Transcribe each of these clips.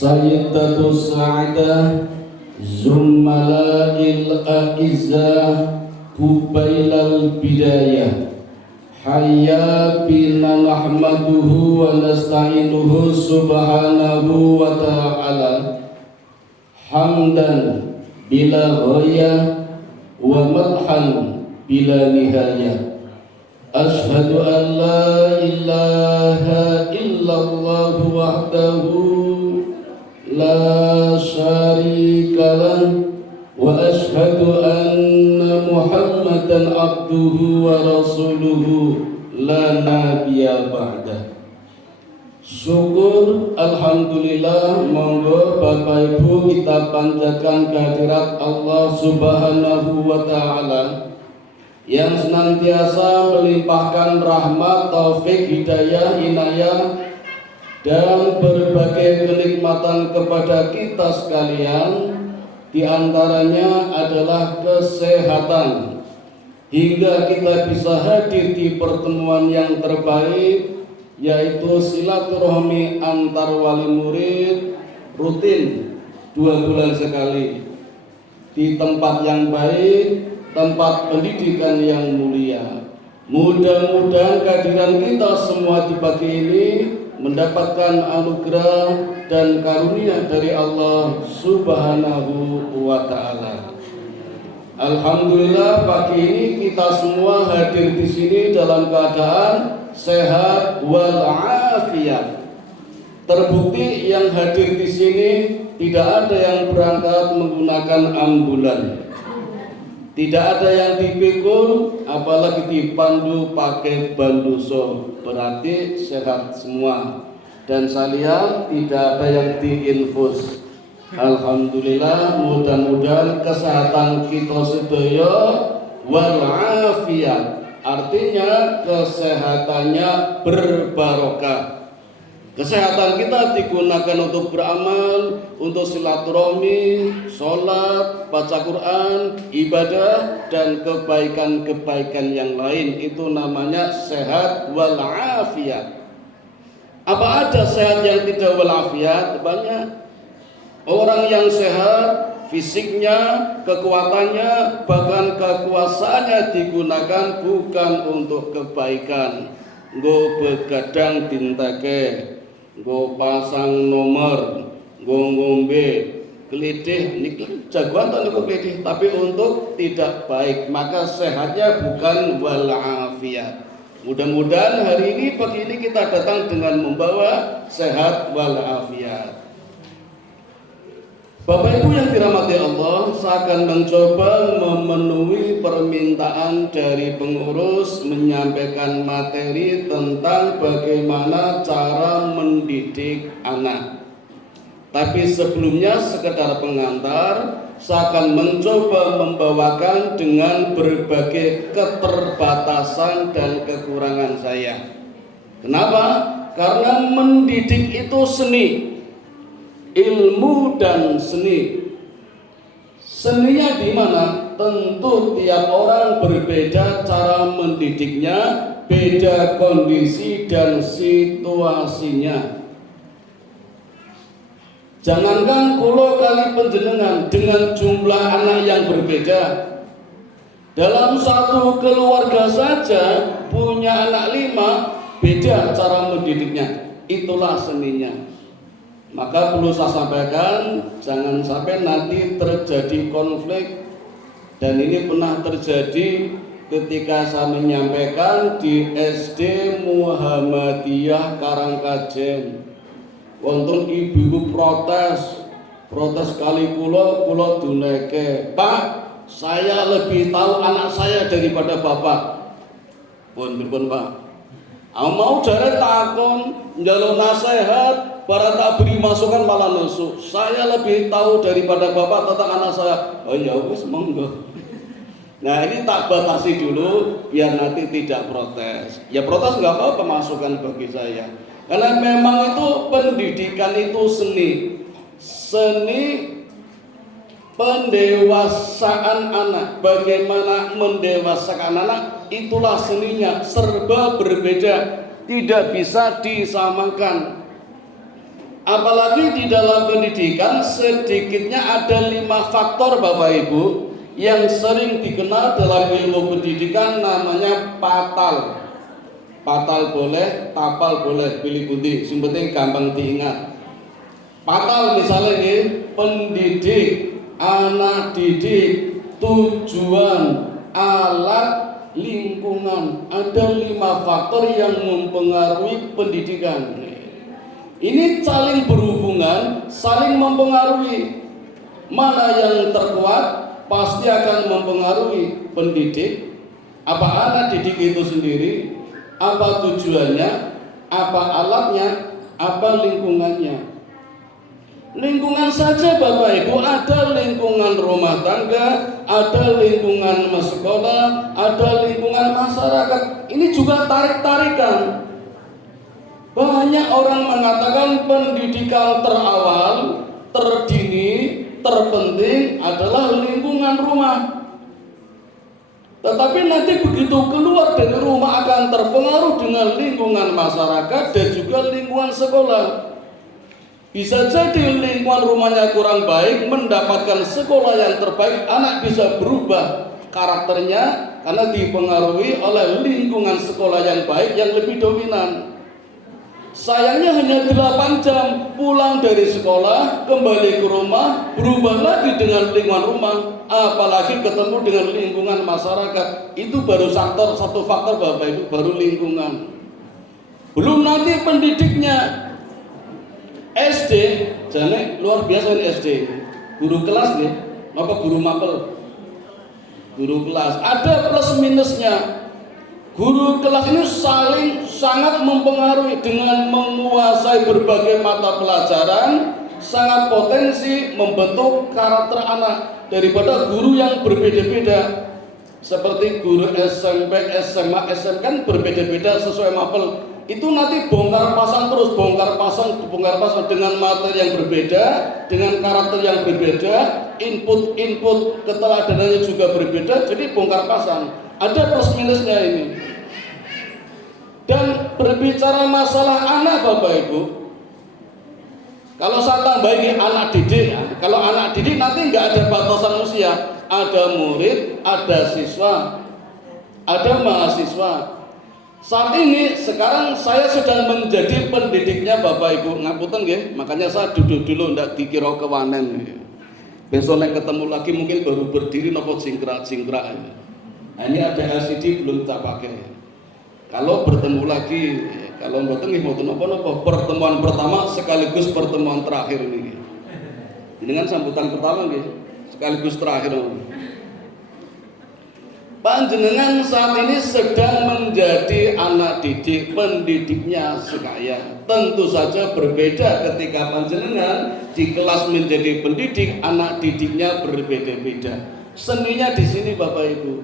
Sayyidatu Sa'adah Zummala'il A'izzah Qubailal Bidayah. Hayya bina nahmaduhu wa nasta'inuhu subhanahu wa ta'ala hamdan bila ghayah wa madhan bila nihayah. Ashhadu an la ilaha illallah wahdahu la syarika lah wa ashhadu anna Muhammadan abduhu wa rasuluhu la nabiyya ba'dah. Syukur alhamdulillah, monggo Bapak Ibu kita panjatkan kehadirat Allah Subhanahu wa taala yang senantiasa melimpahkan rahmat, taufik, hidayah, inayah dan berbagai kenikmatan kepada kita sekalian. Di antaranya adalah kesehatan, hingga kita bisa hadir di pertemuan yang terbaik, yaitu silaturahmi antar wali murid rutin 2 bulan sekali di tempat yang baik, tempat pendidikan yang mulia. Mudah-mudahan kehadiran kita semua di pagi ini mendapatkan anugerah dan karunia dari Allah Subhanahu wa ta'ala. Alhamdulillah, pagi ini kita semua hadir di sini dalam keadaan sehat walafiat. Terbukti yang hadir di sini tidak ada yang berangkat menggunakan ambulan, tidak ada yang dipikul, apalagi dipandu pakai banduso. Berarti sehat semua. Dan saya tidak ada yang diinfus. Alhamdulillah, mudah-mudahan kesehatan kita sedaya walafiat. Artinya kesehatannya berbarokah. Kesehatan kita digunakan untuk beramal, untuk silaturahmi, sholat, baca Quran, ibadah, dan kebaikan-kebaikan yang lain. Itu namanya sehat walafiat. Apa ada sehat yang tidak walafiat? Banyak. Orang yang sehat, fisiknya, kekuatannya, bahkan kekuasaannya digunakan bukan untuk kebaikan. Nggo begadang dintake, nggo pasang nomor, nggo ngombe, kelitih, niki jagoan tak niku kelitih, tapi untuk tidak baik, maka sehatnya bukan walafiat. Mudah-mudahan hari ini, pagi ini kita datang dengan membawa sehat walafiat. Bapak Ibu yang dirahmati Allah, saya akan mencoba memenuhi permintaan dari pengurus menyampaikan materi tentang bagaimana cara mendidik anak. Tapi sebelumnya sekedar pengantar, saya akan mencoba membawakan dengan berbagai keterbatasan dan kekurangan saya. Kenapa? Karena mendidik itu seni, ilmu dan seni. Seninya di mana? Tentu tiap orang berbeda cara mendidiknya, beda kondisi dan situasinya. Jangankan kulo kali panjenengan dengan jumlah anak yang berbeda, dalam satu keluarga saja punya anak 5, beda cara mendidiknya. Itulah seninya. Maka perlu saya sampaikan, jangan sampai nanti terjadi konflik. Dan ini pernah terjadi ketika saya menyampaikan di SD Muhammadiyah Karangkajen. Wonten ibu protes kali kulo duneke, Pak, saya lebih tahu anak saya daripada Bapak. Pun Pak, mau jare takon njaluk nasihat, barang tak beri masukan malah nusuk. Saya lebih tahu daripada Bapak tentang anak saya. Oh ya wis, monggo. Nah ini tak batasi dulu biar nanti tidak protes. Ya protes nggak apa-apa, masukan bagi saya. Karena memang itu pendidikan itu seni pendewasaan anak. Bagaimana mendewasakan anak, itulah seninya, serba berbeda, tidak bisa disamakan. Apalagi di dalam pendidikan sedikitnya ada 5 faktor Bapak Ibu yang sering dikenal dalam ilmu pendidikan, namanya patal. Patal boleh, tapal boleh, pilih budi. Yang penting gampang diingat. Patal misalnya ini pendidik, anak didik, tujuan, alat, lingkungan. Ada 5 faktor yang mempengaruhi pendidikan. Ini saling berhubungan, saling mempengaruhi. Mana yang terkuat pasti akan mempengaruhi pendidik. Apa anak didik itu sendiri, apa tujuannya, apa alatnya, apa lingkungannya. Lingkungan saja Bapak Ibu, ada lingkungan rumah tangga, ada lingkungan sekolah, ada lingkungan masyarakat. Ini juga tarik-tarikan. Banyak orang mengatakan pendidikan terawal, terdini, terpenting adalah lingkungan rumah. Tetapi nanti begitu keluar dari rumah akan terpengaruh dengan lingkungan masyarakat dan juga lingkungan sekolah. Bisa jadi lingkungan rumahnya kurang baik, mendapatkan sekolah yang terbaik, anak bisa berubah karakternya karena dipengaruhi oleh lingkungan sekolah yang baik yang lebih dominan. Sayangnya hanya 8 jam pulang dari sekolah, kembali ke rumah, berubah lagi dengan lingkungan rumah, apalagi ketemu dengan lingkungan masyarakat. Itu baru satu faktor Bapak Ibu, baru lingkungan. Belum nanti pendidiknya. SD, jane luar biasa ini SD. Guru kelas nih, apa guru mapel? Guru kelas. Ada plus minusnya. Guru kelas ini sangat mempengaruhi dengan menguasai berbagai mata pelajaran, sangat potensi membentuk karakter anak daripada guru yang berbeda-beda. Seperti guru SMP, SMA, SMK kan berbeda-beda sesuai mapel. Itu nanti bongkar pasang terus, bongkar pasang dengan materi yang berbeda, dengan karakter yang berbeda, input keteladanannya juga berbeda, jadi bongkar pasang. Ada plus minusnya ini. Dan berbicara masalah anak Bapak Ibu, kalau saya tambahin anak didik, kalau anak didik nanti nggak ada batasan usia, ada murid, ada siswa, ada mahasiswa. Saat ini sekarang saya sedang menjadi pendidiknya Bapak Ibu, ngapunten nggih, makanya saya duduk dulu ndak dikira kewanen. Besok nek ketemu lagi mungkin baru berdiri nopo cingkrak-cingkrak. Nah, ini ada LCD belum tak pakai. Kalau bertemu lagi, kalau mboten nggih mboten napa-napa, pertemuan pertama sekaligus pertemuan terakhir niki. Ini kan sambutan pertama nggih, sekaligus terakhir. Panjenengan saat ini sedang menjadi anak didik, pendidiknya sekaya. Tentu saja berbeda ketika panjenengan di kelas menjadi pendidik, anak didiknya berbeda-beda. Seninya di sini Bapak Ibu.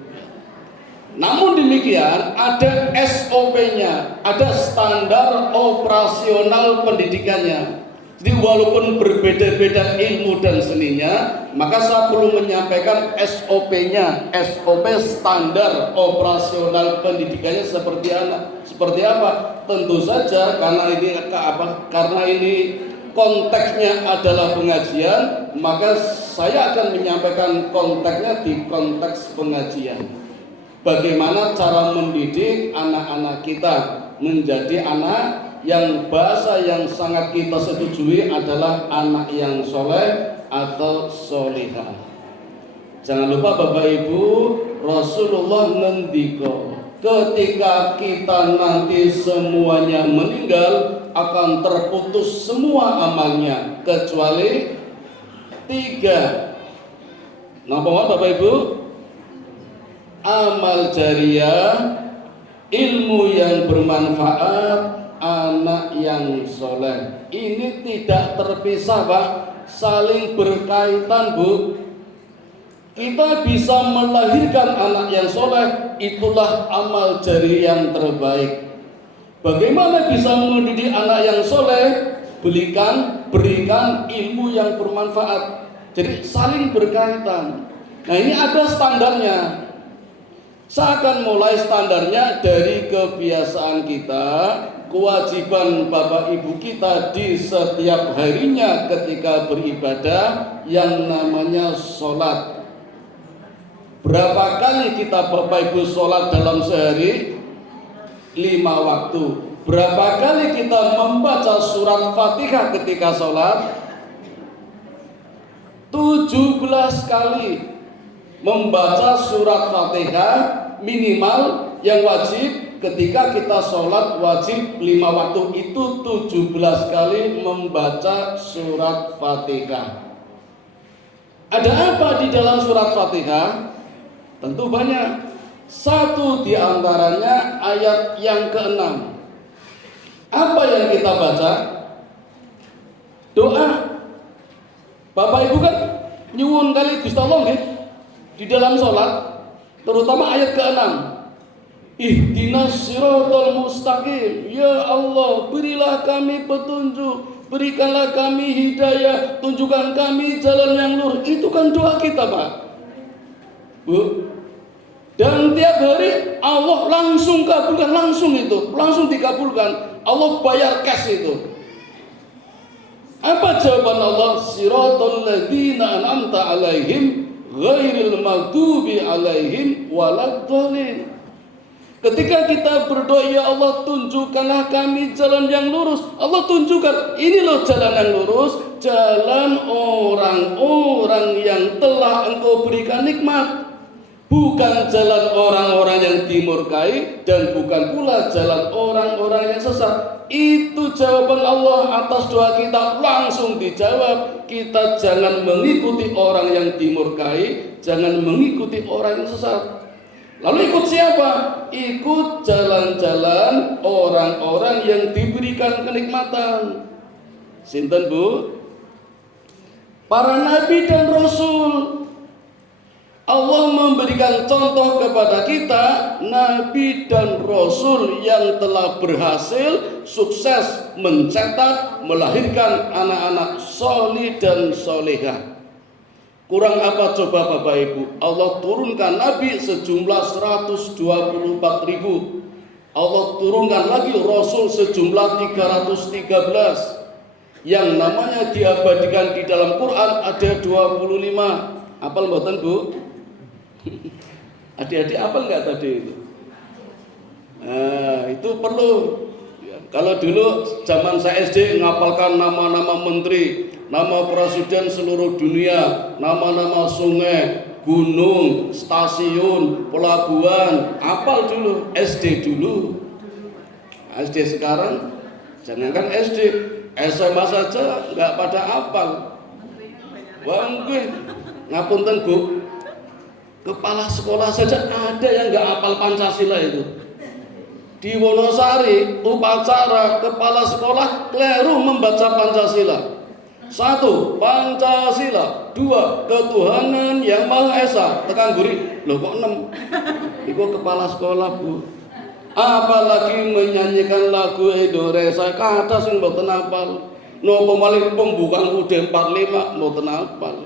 Namun demikian ada SOP-nya, ada standar operasional pendidikannya. Jadi walaupun berbeda-beda ilmu dan seninya, maka saya perlu menyampaikan SOP-nya, SOP standar operasional pendidikannya seperti apa? Tentu saja karena ini konteksnya adalah pengajian, maka saya akan menyampaikan konteksnya di konteks pengajian. Bagaimana cara mendidik anak-anak kita menjadi anak yang bahasa yang sangat kita setujui adalah anak yang soleh atau solihah. Jangan lupa Bapak Ibu, Rasulullah ngendiko, ketika kita nanti semuanya meninggal akan terputus semua amalnya kecuali 3. Napa Bapak Ibu? Amal jariyah, ilmu yang bermanfaat, anak yang soleh. Ini tidak terpisah Pak, saling berkaitan Bu. Kita bisa melahirkan anak yang soleh, itulah amal jari yang terbaik. Bagaimana bisa mendidik anak yang soleh? Berikan ilmu yang bermanfaat. Jadi saling berkaitan. Nah ini ada standarnya. Saya akan mulai standarnya dari kebiasaan kita kewajiban Bapak Ibu kita di setiap harinya ketika beribadah yang namanya sholat. Berapa kali kita Bapak Ibu sholat dalam sehari? 5 waktu. Berapa kali kita membaca surat Fatihah ketika sholat? 17 kali. Membaca surat Fatihah minimal yang wajib ketika kita sholat wajib 5 waktu itu 17 kali membaca surat Fatihah. Ada apa di dalam surat Fatihah? Tentu banyak. Satu di antaranya ayat yang ke-6. Apa yang kita baca? Doa. Bapak Ibu kan nyuwun kali Gusti Allah nggih di dalam sholat, terutama ayat ke-6. Ihdinas siratal mustaqim. Ya Allah, berilah kami petunjuk, berikanlah kami hidayah, tunjukkan kami jalan yang lurus. Itu kan doa kita, Pak. Bu. Dan tiap hari Allah langsung kabulkan, langsung dikabulkan. Allah bayar cash itu. Apa jawaban Allah? Siratal ladzina an'amta 'alaihim ghairil maghdubi 'alaihim waladdallin. Ketika kita berdoa, ya Allah tunjukkanlah kami jalan yang lurus. Allah tunjukkan, ini loh jalan yang lurus, jalan orang-orang yang telah Engkau berikan nikmat. Bukan jalan orang-orang yang dimurkai dan bukan pula jalan orang-orang yang sesat. Itu jawaban Allah atas doa kita, langsung dijawab. Kita jangan mengikuti orang yang dimurkai, jangan mengikuti orang yang sesat. Lalu ikut siapa? Ikut jalan-jalan orang-orang yang diberikan kenikmatan. Sinten Bu? Para nabi dan rasul. Allah memberikan contoh kepada kita nabi dan rasul yang telah berhasil sukses mencetak, melahirkan anak-anak solih dan solehah. Kurang apa coba Bapak Ibu? Allah turunkan nabi sejumlah 124.000. Allah turunkan lagi rasul sejumlah 313. Yang namanya diabadikan di dalam Quran ada 25. Apal mboten Bu? Adik-adik apa enggak tadi itu? Nah, itu perlu. Kalau dulu zaman saya SD ngapalkan nama-nama menteri, nama presiden seluruh dunia, nama-nama sungai, gunung, stasiun, pelabuhan, apal dulu, SD dulu. SD sekarang jangankan SD, SMA saja enggak pada apal. Wah, ngapunten Bu. Kepala sekolah saja ada yang nggak hafal Pancasila itu. Di Wonosari upacara kepala sekolah keliru membaca Pancasila. 1. Pancasila. 2. Ketuhanan yang Maha Esa. Tekan guri. Loh kok 6? Itu kepala sekolah Bu. Apalagi menyanyikan lagu Indonesia kata sing mboten hafal. Napa malih pembukaan UD 45 mboten hafal.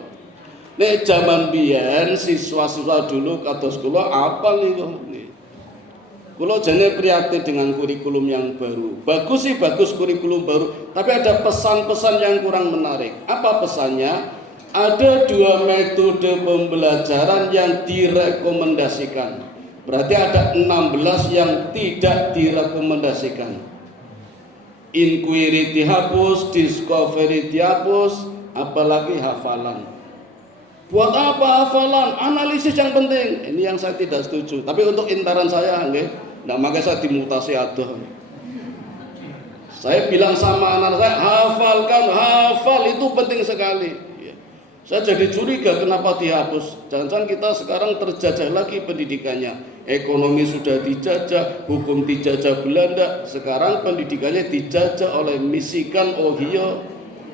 Nek zaman biyen siswa-siswa dulu kados kula apal niku. Kula jane prihatin dengan kurikulum yang baru. Bagus sih, bagus kurikulum baru, tapi ada pesan-pesan yang kurang menarik. Apa pesannya? Ada 2 metode pembelajaran yang direkomendasikan. Berarti ada 16 yang tidak direkomendasikan. Inquiry dihapus, discovery dihapus, apalagi hafalan. Buat apa hafalan? Analisis yang penting. Ini yang saya tidak setuju. Tapi untuk intaran saya, nah makanya saya dimutasi aduh. Saya bilang sama anak saya, hafalkan, hafal itu penting sekali. Saya jadi curiga kenapa dihapus. Jangan-jangan kita sekarang terjajah lagi pendidikannya. Ekonomi sudah dijajah, hukum dijajah Belanda. Sekarang pendidikannya dijajah oleh Michigan, Ohio.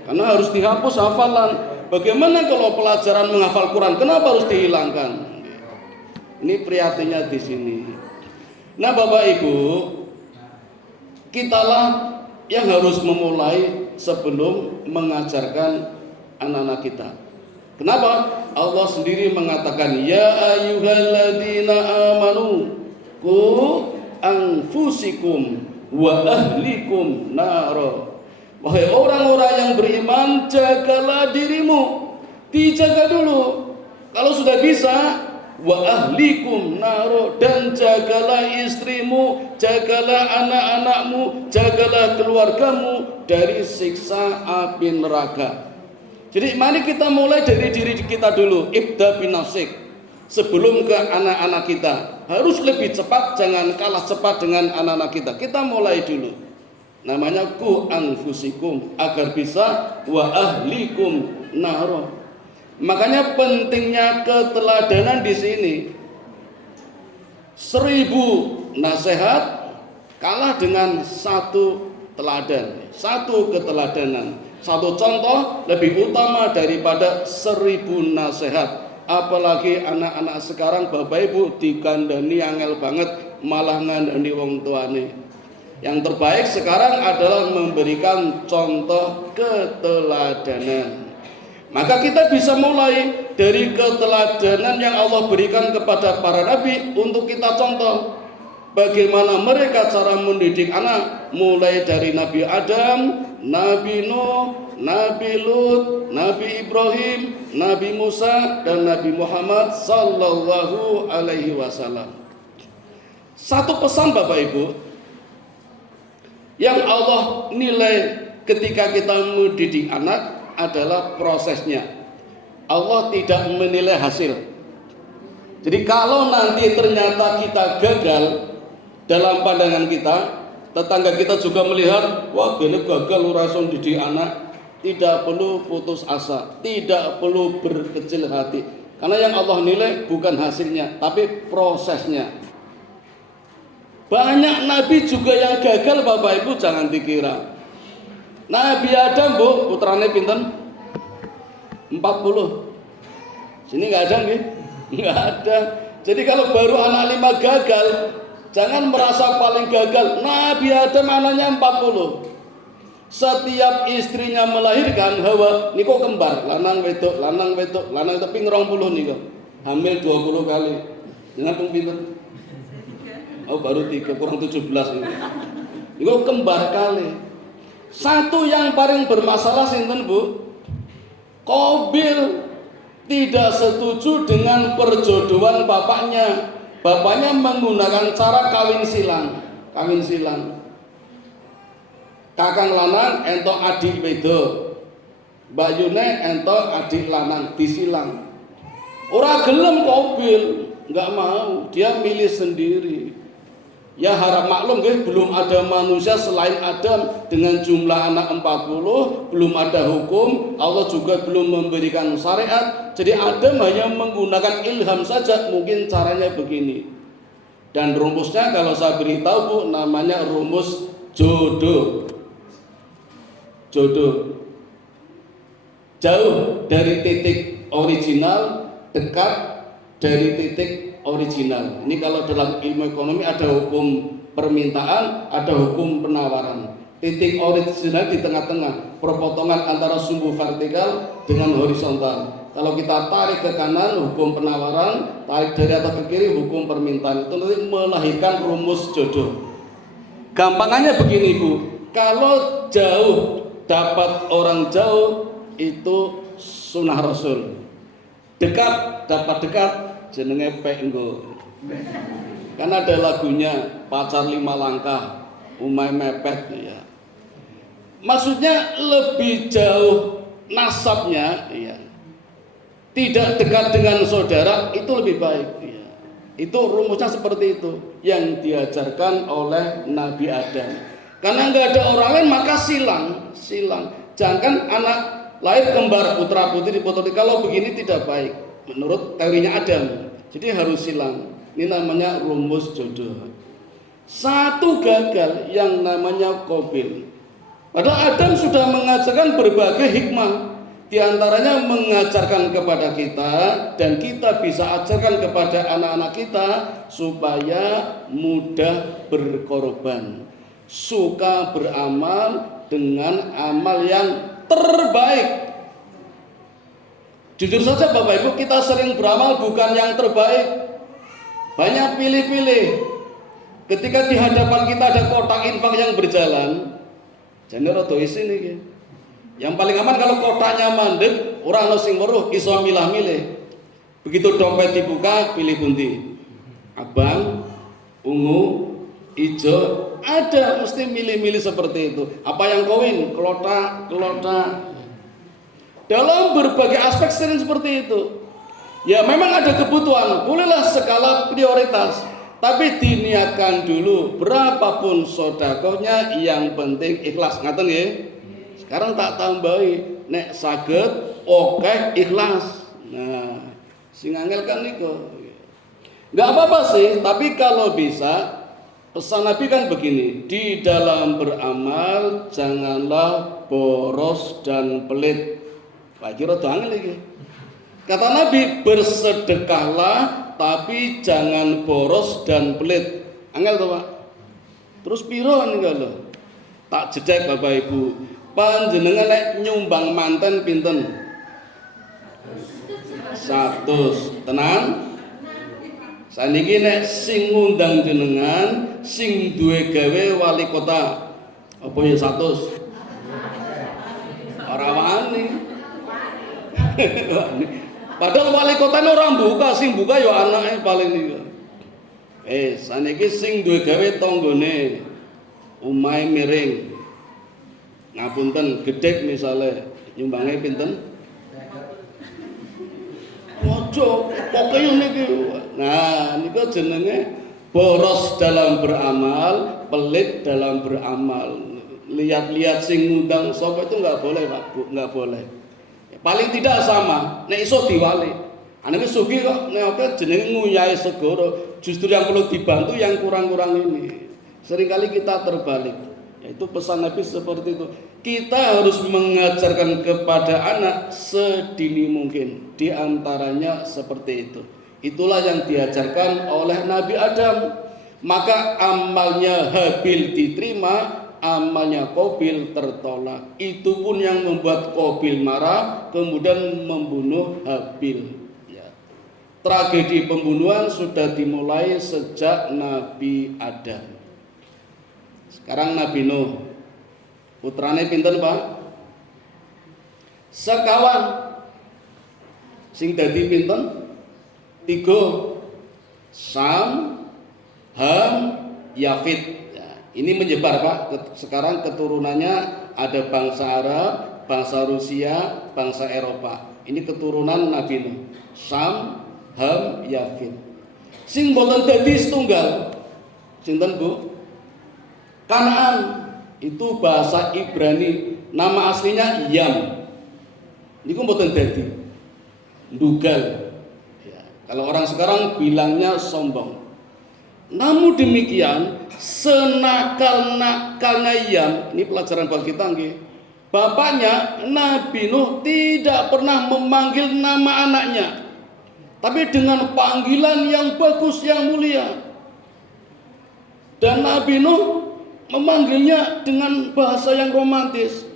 Karena harus dihapus hafalan. Bagaimana kalau pelajaran menghafal Quran? Kenapa harus dihilangkan? Ini prihatinnya di sini. Nah, Bapak Ibu, kitalah yang harus memulai sebelum mengajarkan anak-anak kita. Kenapa? Allah sendiri mengatakan, ya ayyuhalladzina amanu qu anfusikum wa ahlikum naro. Wahai orang-orang yang beriman, jagalah dirimu. Dijaga dulu. Kalau sudah bisa, wa ahlikum naro, dan jagalah istrimu, jagalah anak-anakmu, jagalah keluargamu dari siksa api neraka. Jadi mari kita mulai dari diri kita dulu. Ibda bin nafsik, sebelum ke anak-anak kita. Harus lebih cepat, jangan kalah cepat dengan anak-anak kita. Kita mulai dulu. Namanya ku anfusikum, agar bisa wa ahlikum naro. Makanya pentingnya keteladanan di sini. 1000 nasihat kalah dengan 1 teladan, 1 keteladanan. 1 contoh lebih utama daripada 1000 nasihat. Apalagi anak-anak sekarang, Bapak Ibu, dikandani angel banget, malah ngandani wong tuane. Yang terbaik sekarang adalah memberikan contoh keteladanan. Maka kita bisa mulai dari keteladanan yang Allah berikan kepada para nabi untuk kita contoh. Bagaimana mereka cara mendidik anak, mulai dari Nabi Adam, Nabi Nuh, Nabi Lut, Nabi Ibrahim, Nabi Musa, dan Nabi Muhammad sallallahu alaihi wasallam. Satu pesan Bapak Ibu yang Allah nilai ketika kita mendidik anak adalah prosesnya. Allah tidak menilai hasil. Jadi kalau nanti ternyata kita gagal dalam pandangan kita, tetangga kita juga melihat, wah gini gagal urasan didik anak, tidak perlu putus asa, tidak perlu berkecil hati. Karena yang Allah nilai bukan hasilnya, tapi prosesnya. Banyak nabi juga yang gagal Bapak Ibu, jangan dikira. Nabi Adam, Bu, putrane pinten? 40. Sini nggak ada nih? Nggak ada. Jadi kalau baru anak 5 gagal, jangan merasa paling gagal. Nabi Adam anaknya 40. Setiap istrinya melahirkan, Hawa niko kembar, lanang wedok, lanang wedok, lanang wedok, ping 20 niko. Hamil 20 kali. Jangan pun pinten? Oh baru 3, kurang 17 ini. Niko kembar kali. Satu yang paling bermasalah sinten Bu? Qabil tidak setuju dengan perjodohan bapaknya. Bapaknya menggunakan cara kawin silang. Kawin silang. Kakang lanang entok adik wedok. Mbak Yune entok adik lanang disilang. Ora gelem Qabil, enggak mau. Dia milih sendiri. Ya harap maklum belum ada manusia selain Adam dengan jumlah anak 40, belum ada hukum, Allah juga belum memberikan syariat. Jadi Adam hanya menggunakan ilham saja, mungkin caranya begini. Dan rumusnya kalau saya beritahu Bu, namanya rumus jodoh. Jodoh. Jauh dari titik original, dekat dari titik original. Ini kalau dalam ilmu ekonomi ada hukum permintaan, ada hukum penawaran. Titik original di tengah-tengah, perpotongan antara sumbu vertikal dengan horizontal. Kalau kita tarik ke kanan, hukum penawaran, tarik dari atas ke kiri, hukum permintaan. Itu nanti melahirkan rumus jodoh. Gampangannya begini Bu, kalau jauh dapat orang jauh itu sunnah Rasul. Dekat dapat dekat jenenge penggo. Kan ada lagunya pacar 5 langkah umai mepet ya. Maksudnya lebih jauh nasabnya ya. Tidak dekat dengan saudara itu lebih baik ya. Itu rumusnya seperti itu yang diajarkan oleh Nabi Adam. Karena enggak ada orang lain maka silang. Jangan anak lahir kembar putra putri dipotong. Kalau begini tidak baik menurut teorinya Adam. Jadi harus silang. Ini namanya rumus jodoh. Satu gagal yang namanya Qabil. Padahal Adam sudah mengajarkan berbagai hikmah. Di antaranya mengajarkan kepada kita dan kita bisa ajarkan kepada anak-anak kita supaya mudah berkorban. Suka beramal dengan amal yang terbaik. Jujur saja Bapak Ibu, kita sering beramal bukan yang terbaik. Banyak pilih-pilih. Ketika di hadapan kita ada kotak infak yang berjalan, jane rada isin iki. Yang paling aman kalau kotaknya mandek, ora ono sing weruh, iso milah-milih. Begitu dompet dibuka, pilih pundi? Abang, ungu, ijo, ada mesti milih-milih seperti itu. Apa yang kawin? Kelotak. Dalam berbagai aspek sering seperti itu. Ya memang ada kebutuhan, bolehlah skala prioritas. Tapi diniatkan dulu, berapapun sodakohnya, yang penting ikhlas. Ngaten nggih? Sekarang tak tambahi, nek saged oke ikhlas. Nah, sing angel kan niku. Enggak apa-apa sih, tapi kalau bisa pesan Nabi kan begini, di dalam beramal janganlah boros dan pelit. Pak kira angel iki. Kata Nabi, bersedekahlah tapi jangan boros dan pelit. Angel to, Pak? Terus piro niku lho? Tak jedek Bapak Ibu. Panjenengan nek nyumbang manten pinten? 100. Tenan? Saniki nek sing ngundang jenengan sing duwe gawe wali kota apa ya 100? Ora wani. Padahal wali kota ini orang buka, sing buka ya anaknya paling niku. Saniki sing duwe gawe tanggane omahe miring. Ngapunten gedhek misale nyumbange pinten? Ojo, pokoke niki. Nah, niku jenenge boros dalam beramal, pelit dalam beramal. Lihat-lihat sing ngundang sapa itu enggak boleh, Pak, Bu, enggak boleh. Paling tidak sama, nek iso diwali. Anake sugih kok nek apa jenenge nguyahi segoro, justru yang perlu dibantu yang kurang-kurang ini. Seringkali kita terbalik. Itu pesan Nabi seperti itu. Kita harus mengajarkan kepada anak sedini mungkin. Di antaranya seperti itu. Itulah yang diajarkan oleh Nabi Adam. Maka amalnya Habil diterima, amalnya Qabil tertolak. Itu pun yang membuat Qabil marah, kemudian membunuh Habil. Ya. Tragedi pembunuhan sudah dimulai sejak Nabi Adam. Sekarang Nabi Nuh, putrane pinten Pak? Sekawan. Sing dadi pinten? 3. Sam, Ham, Yafid. Ya, ini menyebar Pak. Sekarang keturunannya ada bangsa Arab, bangsa Rusia, bangsa Eropa. Ini keturunan Nabi Nuh. Sam, Ham, Yafid. Sing boten dadi setunggal. Sinten Bu? Kanaan, itu bahasa Ibrani, nama aslinya Yam. Niku mboten dadi. Ndugal. Ya, kalau orang sekarang bilangnya sombong. Namun demikian, senakal-nakalnya Yam, ini pelajaran buat kita nggih. Bapaknya Nabi Nuh tidak pernah memanggil nama anaknya, tapi dengan panggilan yang bagus, yang mulia. Dan Nabi Nuh memanggilnya dengan bahasa yang romantis.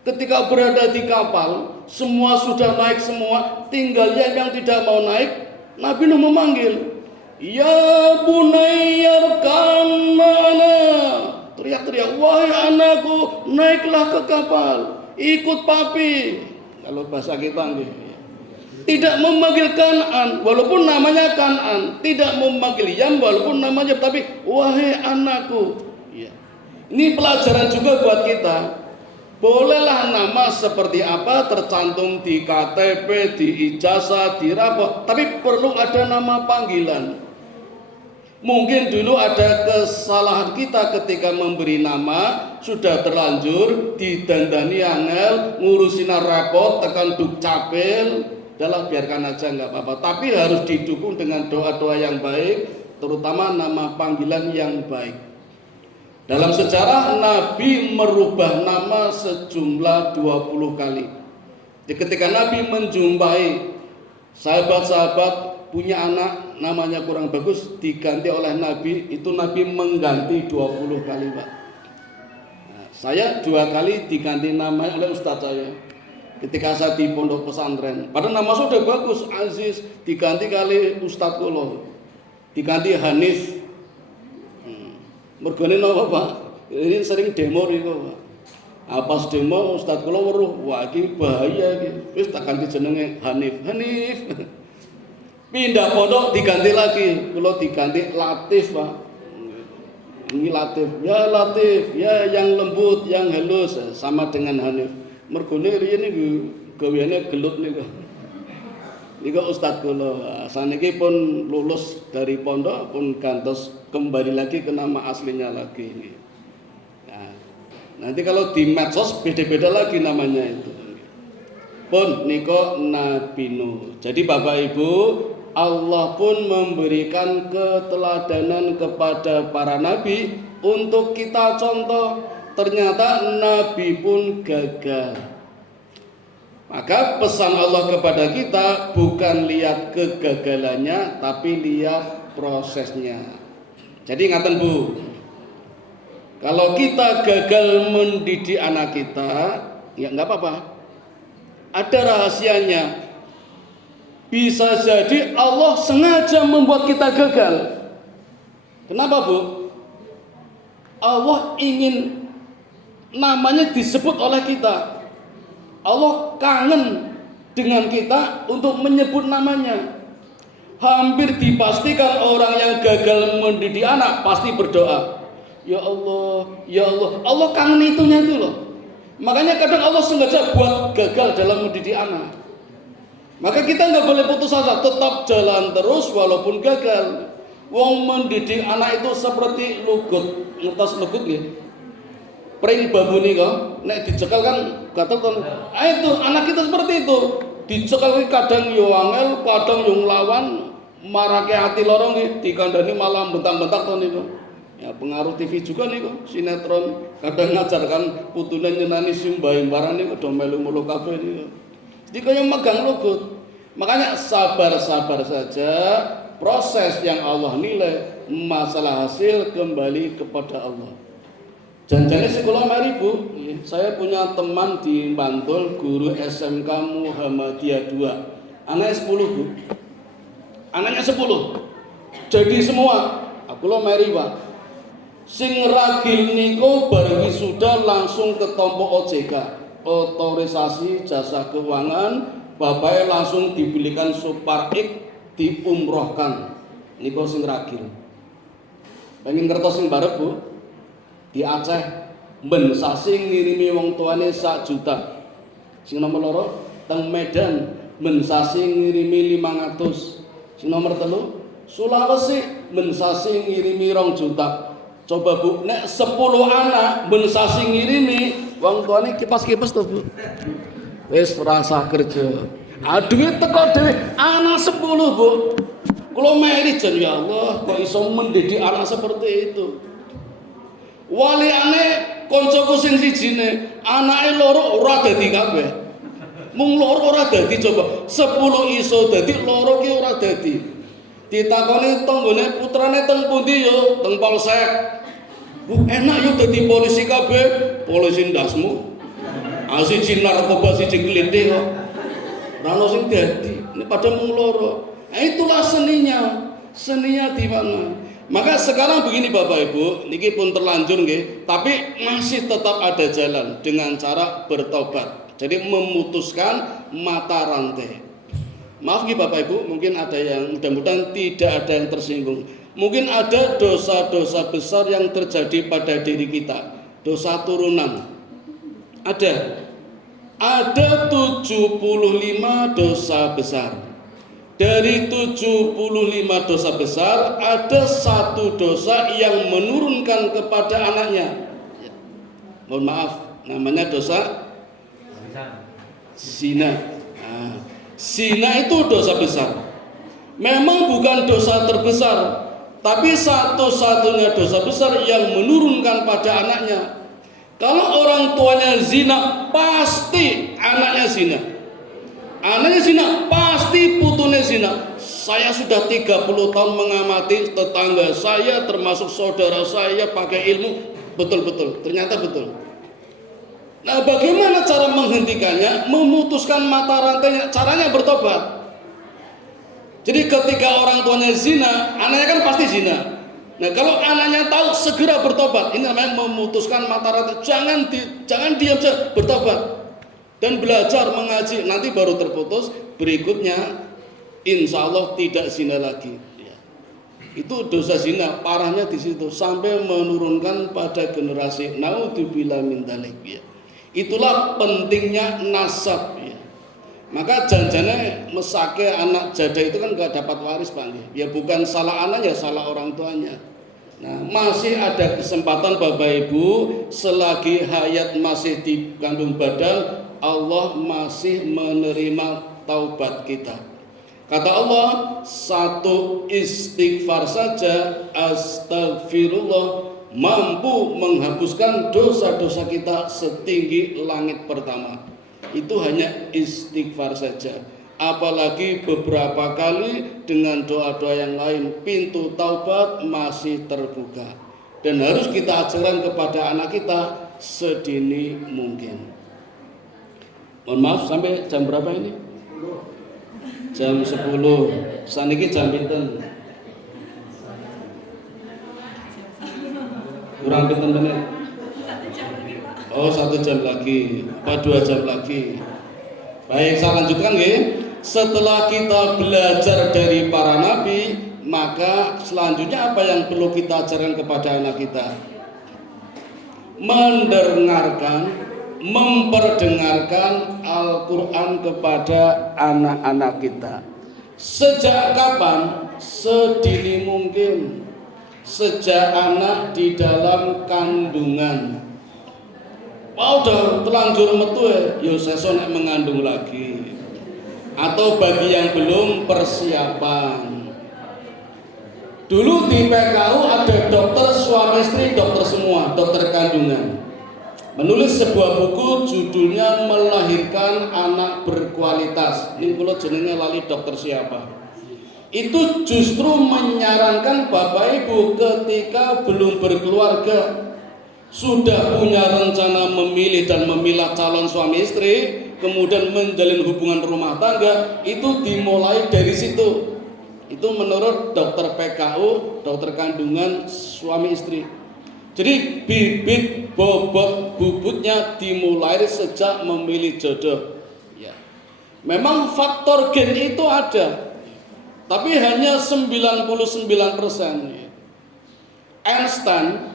Ketika berada di kapal, semua sudah naik semua, tinggal yang tidak mau naik. Nabi Nuh memanggil, "Ya bunayyarkan ma'ana." Teriak-teriak, "Wahai anakku, naiklah ke kapal, ikut papi." Kalau bahasa kita nggih. Tidak memanggil Kan'an walaupun namanya Kan'an, tidak memanggil Yam walaupun namanya, tapi wahai anakku. Ya. Ini pelajaran juga buat kita. Bolehlah nama seperti apa tercantum di KTP, di ijazah, di rapor, tapi perlu ada nama panggilan. Mungkin dulu ada kesalahan kita ketika memberi nama, sudah terlanjur didandani angel, ngurusin rapot, tekan dukcapil, udahlah biarkan aja nggak apa-apa. Tapi harus didukung dengan doa-doa yang baik, terutama nama panggilan yang baik. Dalam sejarah Nabi merubah nama sejumlah 20 kali. Ketika Nabi menjumpai sahabat-sahabat punya anak namanya kurang bagus, diganti oleh Nabi, itu Nabi mengganti 20 kali Pak. Nah, saya 2 kali diganti nama oleh ustadz saya ketika saya di pondok pesantren. Padahal nama saya sudah bagus, Aziz, diganti kali Ustadz Kulo, diganti Hanif. Mergone napa Pak? Ini sering demo niku Pak. Pas demo Ustaz kula weruh, wah iki bahaya iki. Wis tak ganti jenenge Hanif. Pindah pondok diganti lagi, kula diganti Latif Pak. Ini Latif, ya yang lembut, yang halus, sama dengan Hanif. Mergone riyen niku gaweane gelut niku. Niku Ustaz kula saniki pun lulus dari pondok pun gantos kembali lagi ke nama aslinya lagi ini. Nah, nanti kalau di medsos beda-beda lagi namanya itu. Pun niko Nabi Nuh. Jadi Bapak Ibu, Allah pun memberikan keteladanan kepada para nabi untuk kita contoh. Ternyata nabi pun gagal. Maka pesan Allah kepada kita bukan lihat kegagalannya, tapi lihat prosesnya. Jadi ingatkan Bu, kalau kita gagal mendidik anak kita, ya nggak apa-apa. Ada rahasianya. Bisa jadi Allah sengaja membuat kita gagal. Kenapa Bu? Allah ingin namanya disebut oleh kita. Allah kangen dengan kita untuk menyebut namanya. Hampir dipastikan orang yang gagal mendidik anak pasti berdoa, ya Allah, Allah kangen itunya itu loh. Makanya kadang Allah sengaja buat gagal dalam mendidik anak. Maka kita nggak boleh putus asa, tetap jalan terus walaupun gagal. Wong mendidik anak itu seperti lugut, ngertos lugut ya? Pring bambu nih kok, nek dicekal kan gatel kan. Itu anak kita seperti itu, dicekal kadang yo angel, kadang yo nglawan, marake hati lorong nih, dikandani malah bentak-bentak tuh nih kok. Ya pengaruh TV juga nih kok, sinetron kadang ngajarkan putune nyenani simbayembaran nih kok, do melu mulu kabeh nih kok. Jadi kayak megang lugut. Makanya sabar-sabar saja, proses yang Allah nilai, masalah hasil kembali kepada Allah. Janjane sekolah mari Bu, saya punya teman di Bantul, guru SMK Muhammadiyah 2. Anaknya 10 Bu. Anaknya 10. Jadi semua, aku lo mari Pak. Sing ragil niku bar wisuda langsung ketompo OJK, otorisasi jasa keuangan, bapaknya langsung dibelikan Suparik, diumrohkan. Niku sing ragil. Pengen kertas sing barep Bu. Di Aceh ben sasing ngirimi wong tuane 1 juta. Sing nomor loro teng Medan ben sasing ngirimi 500. Sing nomor 3 Sulawesi ben sasing ngirimi 2 juta. Coba Bu, nek 10 anak ben sasing ngirimi wong tuane kipas-kipas to Bu. Wis rasa kerja. Duit teko dhewe anak 10 Bu. Kula meri jan ya Allah kok iso mendidik anak seperti itu. Waliane koncoku sing sijine anake loro ora dadi kabeh. Mung loro ora dadi coba. 10 iso dadi loro ki ora dadi. Ditakoni tanggane putrane teng pundi yo? Teng Polsek. Bu enak yo dadi polisi kabeh. Polisi ndasmu. Siji narkoba siji glithik kok. Ora ono sing dadi. Ini pada mung loro. Itulah seninya. Seninya di mana? Maka sekarang begini Bapak Ibu, niki pun terlanjur nggih, tapi masih tetap ada jalan dengan cara bertobat. Jadi memutuskan mata rantai. Maaf nggih Bapak Ibu, mungkin ada yang mudah-mudahan tidak ada yang tersinggung. Mungkin ada dosa-dosa besar yang terjadi pada diri kita, dosa turunan. Ada 75 dosa besar. Dari 75 dosa besar, ada 1 dosa yang menurunkan kepada anaknya. Mohon maaf, namanya dosa zina. Zina itu dosa besar. Memang bukan dosa terbesar, tapi satu-satunya dosa besar yang menurunkan pada anaknya. Kalau orang tuanya zina, pasti anaknya zina. Anaknya zina, pasti putune zina. Saya sudah 30 tahun mengamati tetangga saya, termasuk saudara saya pakai ilmu, betul-betul, ternyata betul. Nah, bagaimana cara menghentikannya? Memutuskan mata rantainya, caranya bertobat. Jadi ketika orang tuanya zina, anaknya kan pasti zina. Nah, kalau anaknya tahu segera bertobat. Ini namanya memutuskan mata rantai. Jangan diam saja, bertobat dan belajar mengaji. Nanti baru terputus. Berikutnya, insya Allah tidak zina lagi. Ya. Itu dosa zina parahnya di situ sampai menurunkan pada generasi. Naudzubillah min dzalik. Ya. Itulah pentingnya nasab. Ya. Maka janjane mesake anak jada itu kan gak dapat waris Pak. Ya bukan salah anak ya salah orang tuanya. Nah, masih ada kesempatan Bapak Ibu, selagi hayat masih di kandung badan, Allah masih menerima taubat kita. Kata Allah, satu istighfar saja, astagfirullah, mampu menghapuskan dosa-dosa kita setinggi langit pertama. Itu hanya istighfar saja. Apalagi beberapa kali dengan doa-doa yang lain, pintu taubat masih terbuka. Dan harus kita ajarkan kepada anak kita sedini mungkin. Mohon maaf, sampai jam berapa ini? Jam 10. Saniki jam pinten? Kurang pinten menit? Oh, 1 jam lagi, apa 2 jam lagi. Baik, saya lanjutkan ya. Setelah kita belajar dari para nabi, maka selanjutnya apa yang perlu kita ajarkan kepada anak kita? Mendengarkan, memperdengarkan Al-Quran kepada anak-anak kita. Sejak kapan? Sedini mungkin. Sejak anak di dalam kandungan. Udah telanjur metu ya sesuk nek mengandung lagi. Atau bagi yang belum persiapan. Dulu di PKU ada dokter suami istri, dokter semua, dokter kandungan. Menulis sebuah buku judulnya Melahirkan Anak Berkualitas. Ini kalau jenenge lali dokter siapa. Itu justru menyarankan Bapak Ibu ketika belum berkeluarga, sudah punya rencana memilih dan memilah calon suami istri, kemudian menjalin hubungan rumah tangga, itu dimulai dari situ. Itu menurut dokter PKU, dokter kandungan suami istri. Jadi bibit bobot bubutnya dimulai sejak memilih jodoh. Ya. Memang faktor gen itu ada, tapi hanya 99%. Einstein,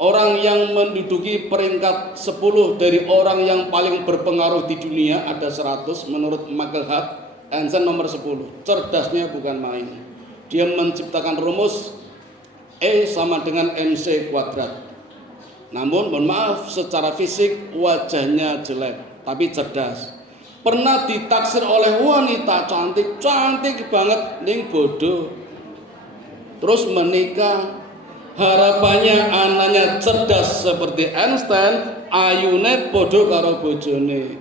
orang yang menduduki peringkat 10 dari orang yang paling berpengaruh di dunia, ada 100 menurut Michael Hart, Einstein nomor 10. Cerdasnya bukan main. Dia menciptakan rumus E sama dengan MC kuadrat. Namun mohon maaf, secara fisik wajahnya jelek, tapi cerdas. Pernah ditaksir oleh wanita cantik banget, ning bodoh. Terus menikah. Harapannya anaknya cerdas seperti Einstein, ayune bodoh karo bojone.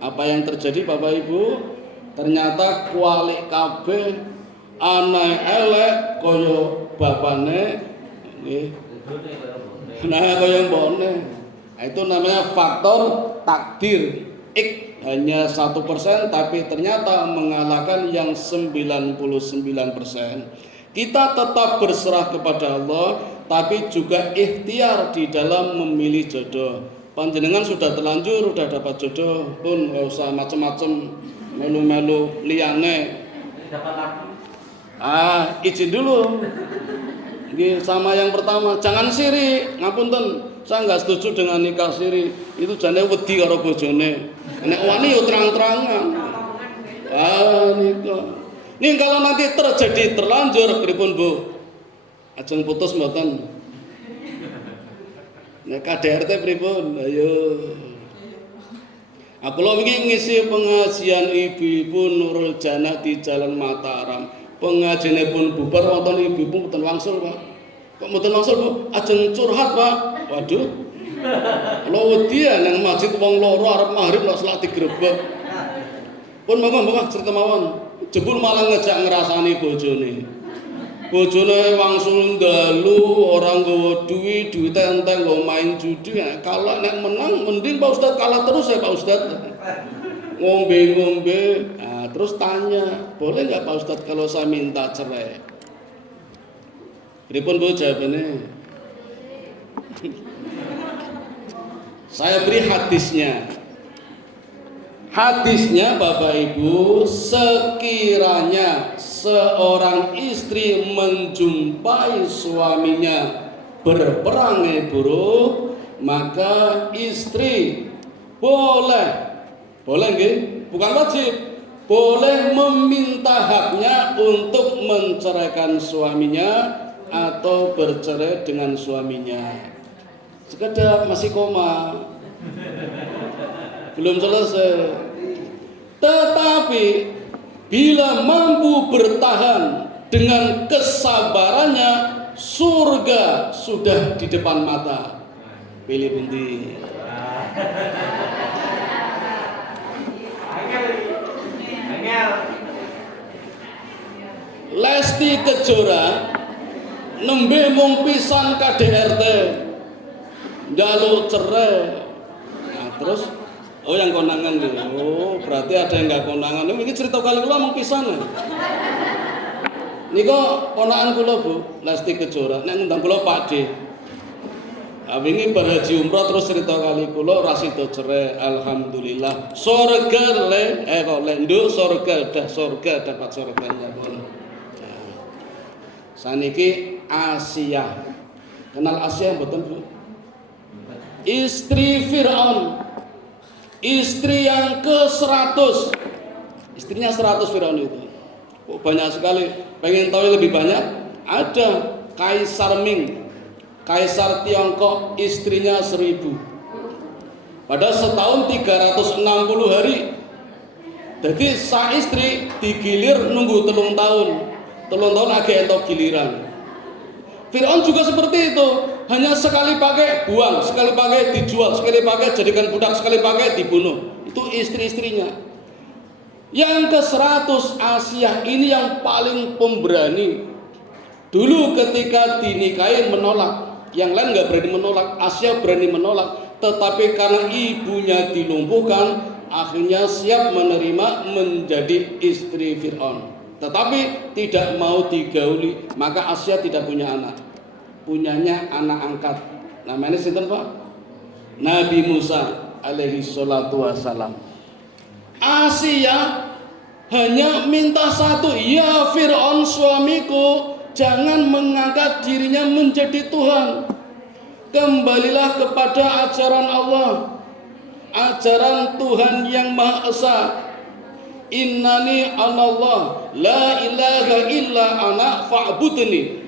Apa yang terjadi Bapak Ibu? Ternyata kualik kabeh, anak elek koyo bapane nggih. Nah, koyo mbone. Itu namanya faktor takdir. Hanya 1%, tapi ternyata mengalahkan yang 99%. Kita tetap berserah kepada Allah, tapi juga ikhtiar di dalam memilih jodoh. Panjenengan sudah terlanjur, sudah dapat jodoh, pun nggak usah macam-macam melu-melu liyane. Izin dulu. Sama yang pertama, jangan siri, ngapunten. Saya nggak setuju dengan nikah siri. Itu jane wedi karo bojone. Nek wani yo terang-terangan. Nikah. Nih kalau nanti terjadi terlanjur, pripun Bu? Ajeng putus mboten? Nek KDRT pripun? Ayo. Aku lho wingi ngisi pengajian Ibu-ibu Nurul Jannah di Jalan Mataram. Pengajiane pun bubar wonten ibu-ibu mboten wangsul, Pak. Kok mboten wangsul, Bu? Ajeng curhat, Pak. Waduh. Kula wedi nang masjid wong loro arep maghrib kok selak digrebek. Pun monggo cerita mawon. Jebul malah ngejak ngrasani bojone. Bojone wangsul dalu, orang nggawa duit enteng nggo main judi. Kalau nek menang mending Pak Ustaz kalah terus ya Pak Ustaz. Ngombe-ngombe. Terus tanya, boleh nggak Pak Ustaz kalau saya minta cerai? Pripun Bu jawabannya? Saya beri hadisnya. Hadisnya Bapak Ibu, sekiranya seorang istri menjumpai suaminya berperangai buruk, maka istri boleh nggih? Bukan wajib, boleh meminta haknya untuk menceraikan suaminya atau bercerai dengan suaminya. Sekedap masih koma, belum selesai. Tetapi bila mampu bertahan dengan kesabarannya, surga sudah di depan mata. Pilih pundi? Lesti Kejora nembe mung pisan KDRT njaluk cerai. Nah, terus yang konangan lho. Oh, berarti ada yang enggak konangan. Ini cerita kali kula mung pisan. Nika ponakan kula Bu, Lesti Kejora. Nek ngundang kula Pak D. Wingi bar haji umroh terus cerita kali kula ora sida cerai. Alhamdulillah. Surga kok nduk surga dapat surganya pun. Saniki Asia. Kenal Asia mboten Bu? Istri Fir'aun. Istri yang ke-100. Istrinya 100 Fir'aun itu. Oh, banyak sekali. Pengen tahu lebih banyak? Ada Kaisar Ming, Kaisar Tiongkok, istrinya 1000. Pada setahun 360 hari. Jadi sa istri digilir nunggu 3 tahun. 3 tahun agak entok giliran. Fir'aun juga seperti itu, hanya sekali pakai buang, sekali pakai dijual, sekali pakai jadikan budak, sekali pakai dibunuh. Itu istri-istrinya. Yang ke-100 Asia ini yang paling pemberani. Dulu ketika dinikahi menolak, yang lain nggak berani menolak, Asia berani menolak. Tetapi karena ibunya dilumpuhkan, akhirnya siap menerima menjadi istri Fir'aun. Tetapi tidak mau digauli, maka Asia tidak punya anak. Punyanya anak angkat. Namanya sinten Pak? Nabi Musa alaihi salatu wassalam. Asia hanya minta satu, ya Fir'aun suamiku, jangan mengangkat dirinya menjadi Tuhan. Kembalilah kepada ajaran Allah, ajaran Tuhan yang Maha Esa. Innani anallah la ilaha illa ana fa'budni.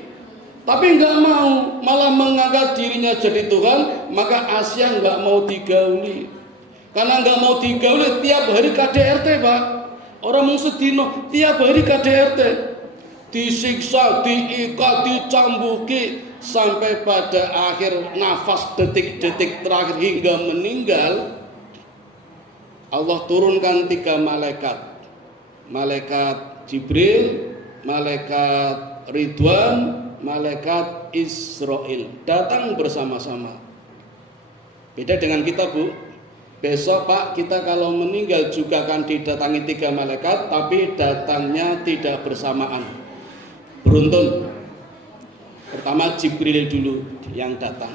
Tapi enggak mau, malah mengangkat dirinya jadi Tuhan. Maka Asia enggak mau digauli. Karena enggak mau digauli, tiap hari KDRT Pak. Orang mau sedino tiap hari KDRT, disiksa, diikat, dicambuki, sampai pada akhir nafas detik-detik terakhir hingga meninggal. Allah turunkan 3 malaikat. Malaikat Jibril, malaikat Ridwan, malaikat Israel datang bersama-sama. Beda dengan kita Bu. Besok Pak, kita kalau meninggal juga akan didatangi 3 malaikat, tapi datangnya tidak bersamaan. Beruntun. Pertama Jibril dulu yang datang.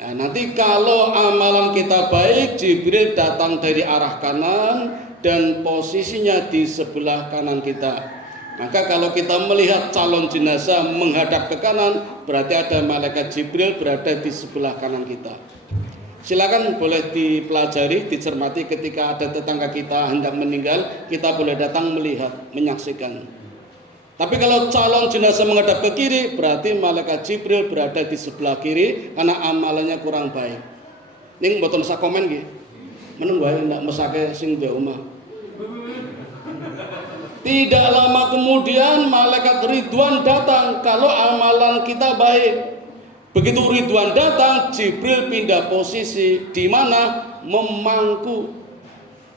Nah, nanti kalau amalan kita baik, Jibril datang dari arah kanan dan posisinya di sebelah kanan kita. Maka kalau kita melihat calon jenazah menghadap ke kanan, berarti ada malaikat Jibril berada di sebelah kanan kita. Silakan boleh dipelajari, dicermati ketika ada tetangga kita hendak meninggal, kita boleh datang melihat, menyaksikan. Tapi kalau calon jenazah menghadap ke kiri, berarti malaikat Jibril berada di sebelah kiri karena amalannya kurang baik. Ning mboten sak komen nggih. Meneng wae ndak mesake sing duwe omah. Tidak lama kemudian malaikat Ridwan datang kalau amalan kita baik. Begitu Ridwan datang, Jibril pindah posisi di mana memangku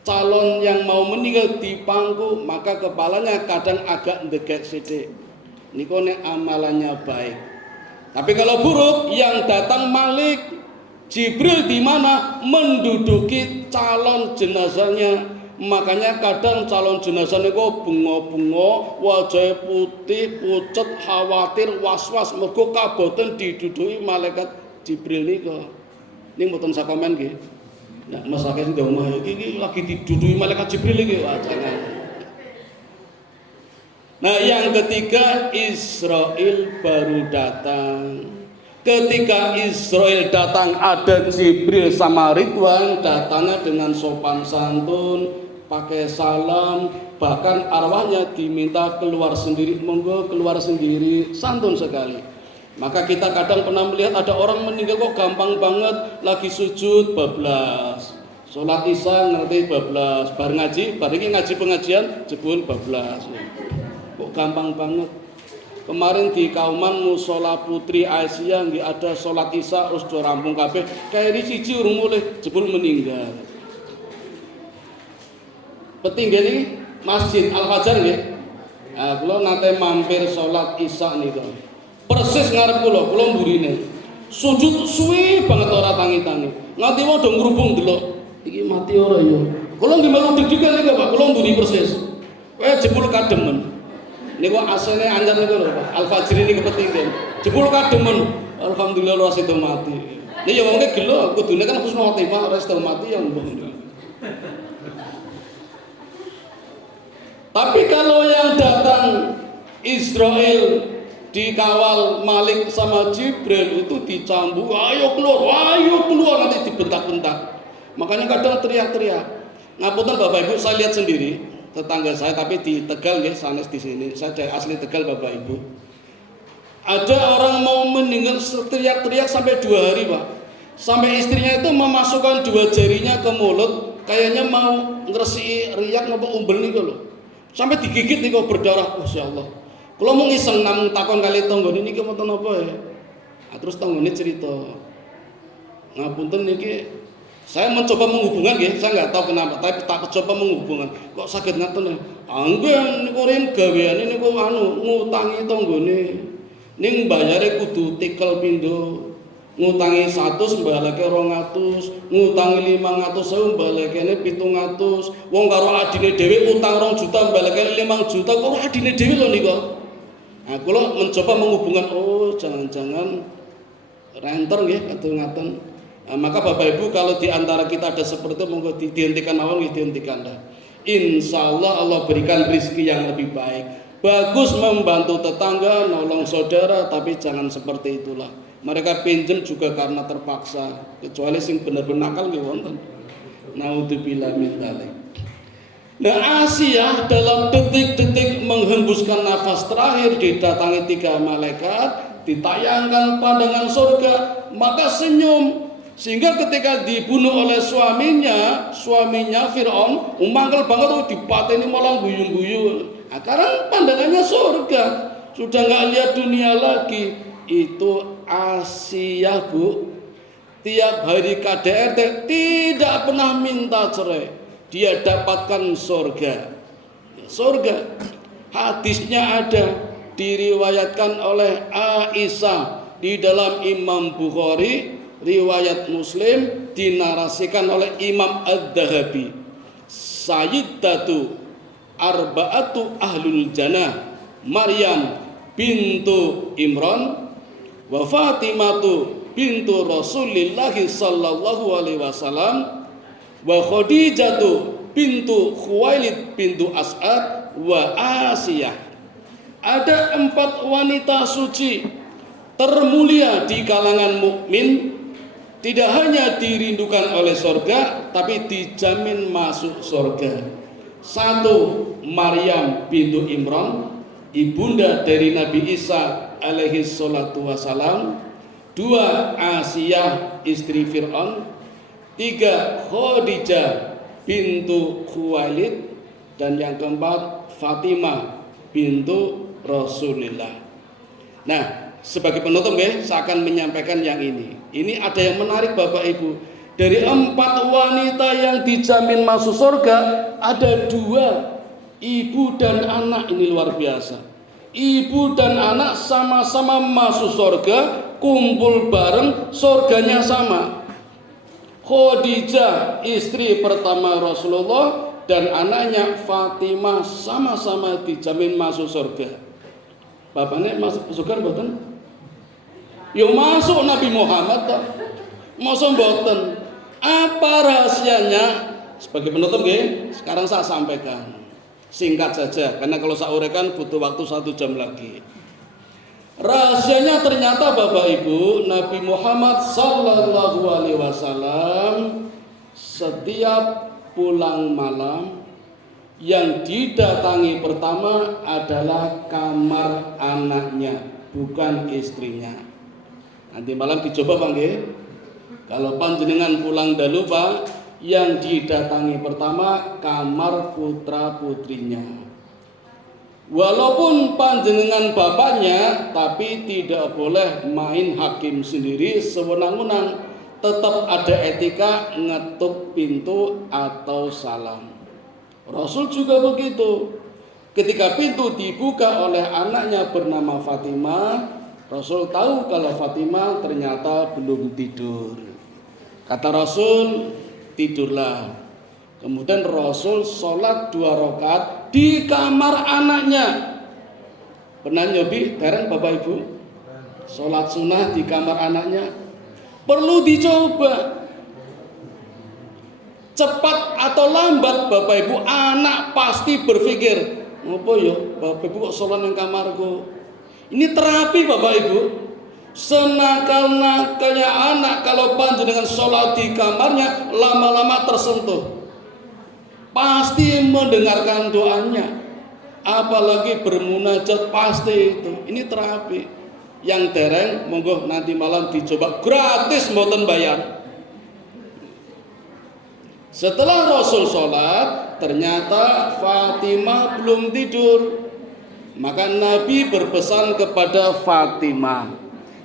calon yang mau meninggal di pangku, maka kepalanya kadang agak ndegek sithik. Niku nek amalannya baik. Tapi kalau buruk, yang datang Malik, Jibril di mana menduduki calon jenazahnya, Makanya kadang calon jenazah niku bunga-bunga, wajah putih, pucet, khawatir, was-was mergo kaboten diduduki malaikat Jibril niku. Ning mboten sak komen nggih. Nek mesake sing omah iki lagi diduduki malaikat Jibril iki jangan. Nah, yang ketiga Israil baru datang. Ketika Israil datang ada Jibril sama Ridwan, datangnya dengan sopan santun, pakai salam, bahkan arwahnya diminta keluar sendiri, monggo keluar sendiri, santun sekali. Maka kita kadang pernah melihat ada orang meninggal kok gampang banget, lagi sujud bablas, sholat isya ngerti bablas, bar ngaji pengajian jebul bablas, kok gampang banget. Kemarin di Kauman musola Putri Aisyah nggih ada sholat isya terus do rampung kabeh, kayak siji urung mulih jebul meninggal. Petinggal ini Masjid Al Fajar nggih. Nah, kula nate mampir sholat isya niku. Persis ngarep kula mburine. Sujud suwi banget ora tangi-tangi. Nganti wong do ngrubung delok. Iki mati ora ya. Kula nggih melu deg-degan niku Pak, kula mburi persis. Kaya jebul kademen. Niku asline anyar niku lho Pak. Al Fajri niku ketinggian. Jebul kademen. Alhamdulillah ora sida mati. Nek ya wong gelo kudune kan husnul khotimah ora sida mati ya mbok. Tapi kalau yang datang Israel dikawal Malik sama Jibril itu dicambuk, ayo keluar nanti dibentak-bentak. Makanya kadang teriak-teriak. Ngapunten Bapak Ibu, saya lihat sendiri tetangga saya, tapi di Tegal ya, sanes di sini. Saya dari asli Tegal Bapak Ibu. Ada orang mau meninggal teriak-teriak sampai 2 hari Pak. Sampai istrinya itu memasukkan 2 jarinya ke mulut, kayaknya mau ngresi riak nopo umbel niku lho. Sampai digigit niku berdarah. Masya Allah. Kalau mau ngiseng namung takon kali tanggane niki mboten napa ya. Nah, terus tanggane cerita. Ngapunten niki saya mencoba menghubungkan nggih, saya nggak tahu kenapa, tapi tak coba menghubungkan. Kok saged ngaten ya? Nggih niku rin gaweane niku ngutangi tanggane. Ning bayare kudu tikel pindho. Ngutangi 100 mbaleke 200, ngutangi 500.000 mbalekene 700. Wong karo adine dhewe utang 2 juta mbalekene 5 juta, kok adine dhewe lho niku. Nah, kula mencoba menghubungkan, oh jangan-jangan renter nggih kados ngaten. Nah, maka Bapak Ibu kalau di antara kita ada seperti itu monggo dihentikan mawon nggih dihentikan dah. Insyaallah Allah berikan rezeki yang lebih baik. Bagus membantu tetangga, nolong saudara, tapi jangan seperti itulah. Mereka pinjam juga karena terpaksa, kecuali sing bener-bener nakal nggih wonten. Naudzubillah min dzalik. Nah, Asia dalam detik-detik menghembuskan nafas terakhir didatangi 3 malaikat, ditayangkan pandangan surga, maka senyum. Sehingga ketika dibunuh oleh suaminya Fir'aun, mangkel banget dipateni malah guyu-guyu. Nah, karena pandangannya surga, sudah nggak lihat dunia lagi. Itu Asia Bu, tiap hari KDRT tidak pernah minta cerai, dia dapatkan surga. Hadisnya ada, diriwayatkan oleh Aisyah di dalam Imam Bukhari, riwayat Muslim, dinarasikan oleh Imam Ad-Dhahabi. Sayyidatu arba'atu ahlul jannah, Maryam bintu Imran, wa Fatimatu bintu Rasulillah sallallahu alaihi wasallam, wa Khadijatu bintu Khuwailid bintu As'ad, wa Asiyah. Ada 4 wanita suci termulia di kalangan mukmin, tidak hanya dirindukan oleh surga, tapi dijamin masuk surga. 1. Maryam bintu Imran, ibunda dari Nabi Isa alaihi salatu wassalam. 2. Asiyah istri Fir'aun. 3. Khadijah bintu Khuwailid. Dan yang keempat Fatimah bintu Rasulillah. Nah, sebagai penutup saya akan menyampaikan yang ini. Ini ada yang menarik Bapak Ibu. Dari 4 wanita yang dijamin masuk surga, ada 2 ibu dan anak. Ini luar biasa. Ibu dan anak sama-sama masuk surga, kumpul bareng, surganya sama. Khadijah istri pertama Rasulullah dan anaknya Fatimah sama-sama dijamin masuk surga. Bapaknya masuk surga mboten? Ya masuk Nabi Muhammad toh. Masa mboten? Apa rahasianya? Sebagai penutup nggih, sekarang saya sampaikan. Singkat saja, karena kalau saya uraikan butuh waktu 1 jam lagi. Rahasianya ternyata Bapak Ibu, Nabi Muhammad sallallahu alaihi wasallam setiap pulang malam yang didatangi pertama adalah kamar anaknya, bukan istrinya. Nanti malam dicoba Pak nggih. Kalau panjenengan pulang dahulu Pak, yang didatangi pertama kamar putra putrinya. Walaupun panjenengan bapaknya, tapi tidak boleh main hakim sendiri sewenang-wenang. Tetap ada etika ngetuk pintu atau salam. Rasul juga begitu. Ketika pintu dibuka oleh anaknya bernama Fatimah, Rasul tahu kalau Fatimah ternyata belum tidur. Kata Rasul, tidurlah. Kemudian Rasul sholat 2 rakaat di kamar anaknya. Pernah nyobi dereng Bapak Ibu? Sholat sunnah di kamar anaknya. Perlu dicoba. Cepat atau lambat Bapak Ibu, anak pasti berpikir, ngopo yo Bapak Ibu kok sholat yang kamarku. Ini terapi Bapak Ibu. Senakal-nakalnya anak kalau panjenengan sholat di kamarnya, lama-lama tersentuh. Pasti mendengarkan doanya. Apalagi bermunajat, pasti itu. Ini terapi. Yang dereng monggo nanti malam dicoba gratis mboten bayar. Setelah Rasul sholat, ternyata Fatimah belum tidur. Maka Nabi berpesan kepada Fatimah,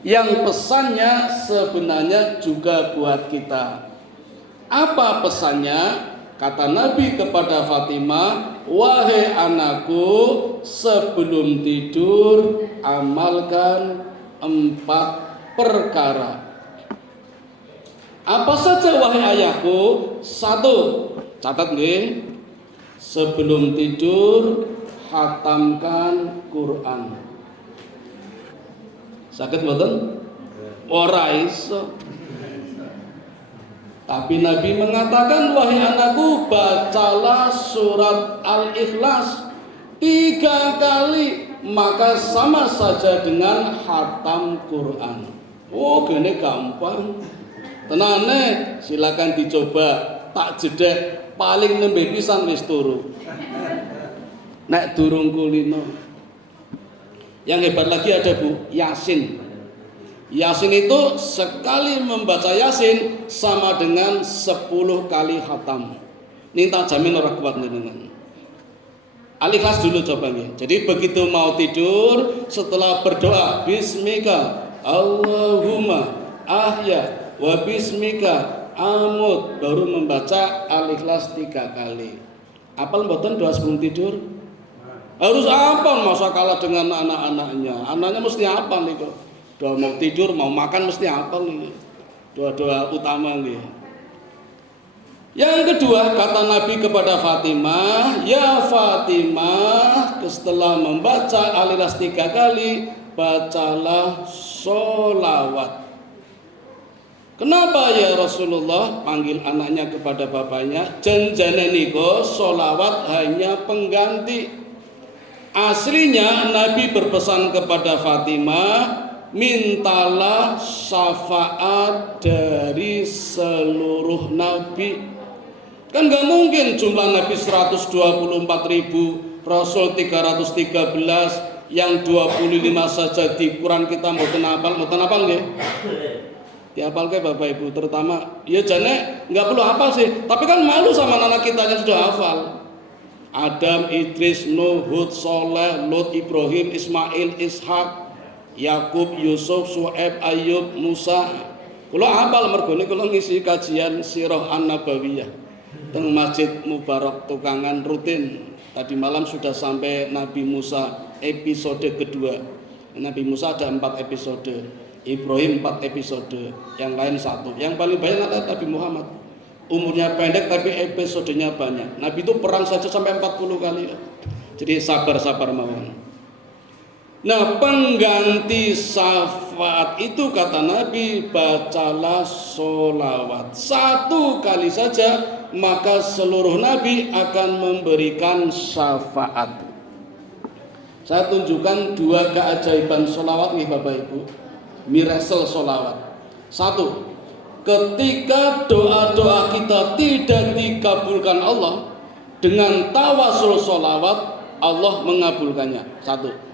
yang pesannya sebenarnya juga buat kita. Apa pesannya? Kata Nabi kepada Fatimah, wahai anakku, sebelum tidur amalkan 4 perkara. Apa saja wahai ayahku? 1, catat nggih. Sebelum tidur khatamkan Quran. Saged mboten? Ora iso. Tapi Nabi mengatakan, wahai anakku, bacalah surat Al-Ikhlas 3 kali, maka sama saja dengan khatam Quran. Oh, gini gampang. Tenane, silakan dicoba. Tak jedek, paling nembe pisan wis turu. Nek durung kulino. Yang hebat lagi ada Bu, Yasin. Yasin itu sekali membaca Yasin sama dengan 10 kali khatam. Ini tak jamin orang kuat dengan. Al-Ikhlas dulu coba nih. Jadi begitu mau tidur, setelah berdoa Bismika Allahumma ahya wa bismika amut, baru membaca Al-Ikhlas 3 kali. Apal mboten doa sebelum tidur? Harus apal, masa kalah dengan anak-anaknya. Anaknya mesti apal nih kok. Doa mau tidur, mau makan mesti apal nih. Doa-doa utama nih. Yang kedua, kata Nabi kepada Fatimah, ya Fatimah, setelah membaca Al-Ikhlas 3 kali, bacalah sholawat. Kenapa ya Rasulullah panggil anaknya kepada bapaknya? Janjane niko sholawat hanya pengganti. Aslinya Nabi berpesan kepada Fatimah, mintalah syafaat dari seluruh nabi. Kan gak mungkin jumlah nabi 124.000, Rasul 313, yang 25 saja di Quran kita mboten hafal nggih? Dihafal ke Bapak Ibu, terutama ya jane nggak perlu hafal sih, tapi kan malu sama anak kita yang sudah hafal. Adam, Idris, Nuh, Hud, Soleh, Lut, Ibrahim, Ismail, Ishak, Yakub, Yusuf, Su'aib, Ayub, Musa. Kula hafal mergo niku kula ngisi kajian Sirah An-Nabawiyah teng Masjid Mubarak Tukangan rutin. Tadi malam sudah sampai Nabi Musa episode kedua. Nabi Musa ada 4 episode, Ibrahim 4 episode, yang lain 1. Yang paling banyak adalah Nabi Muhammad. umurnya pendek tapi episodenya banyak. Nabi itu perang saja sampai 40 kali. Jadi sabar-sabar mawon. Nah, pengganti syafaat itu kata Nabi, bacalah sholawat 1 kali saja, maka seluruh Nabi akan memberikan syafaat. Saya tunjukkan 2 keajaiban sholawat nih Bapak Ibu. Miracle sholawat. 1, ketika doa-doa kita tidak dikabulkan Allah, dengan tawasul sholawat Allah mengabulkannya. 1.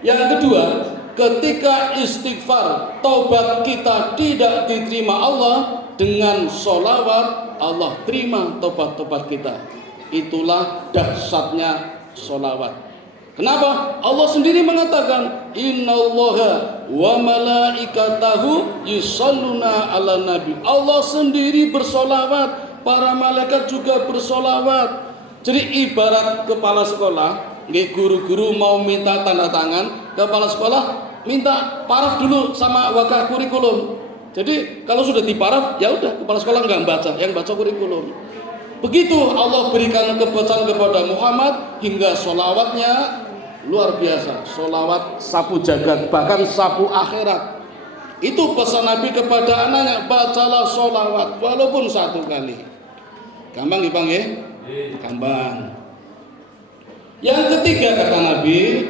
Yang kedua, ketika istighfar, taubat kita tidak diterima Allah, dengan sholawat Allah terima taubat-taubat kita. Itulah dahsyatnya sholawat. Kenapa? Allah sendiri mengatakan, innallaha wa malaikatahu yusholluna ala nabi. Allah sendiri bersolawat, para malaikat juga bersolawat. Jadi ibarat kepala sekolah, guru-guru mau minta tanda tangan, kepala sekolah minta paraf dulu sama wakah kurikulum. Jadi kalau sudah diparaf, ya udah kepala sekolah nggak baca, yang baca kurikulum. Begitu Allah berikan kebacan kepada Muhammad hingga sholawatnya luar biasa, sholawat sapu jagat, bahkan sapu akhirat. Itu pesan Nabi kepada anaknya, bacalah sholawat walaupun 1 kali. Gampang dipanggil? Gampang. Yang ketiga kata Nabi,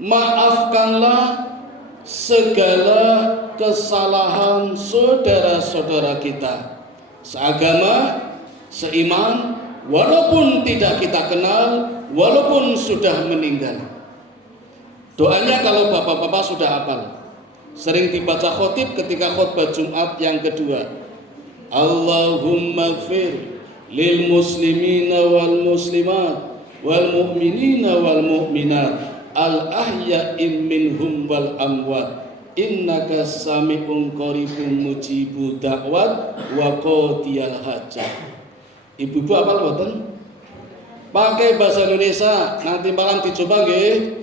maafkanlah segala kesalahan saudara-saudara kita seagama, seiman, walaupun tidak kita kenal, walaupun sudah meninggal. Doanya kalau bapak-bapak sudah hafal, sering dibaca khotib ketika khutbah Jumat yang kedua. Allahumma gfir lil muslimina wal muslimat wal mu'minina wal mu'minat al ahya'in minhum wal amwat innaka sami'un qaribun mujibu da'wat wa qadiyal hajat. Ibu-ibu apa boten? Pakai bahasa Indonesia, nanti malam dicoba nggih.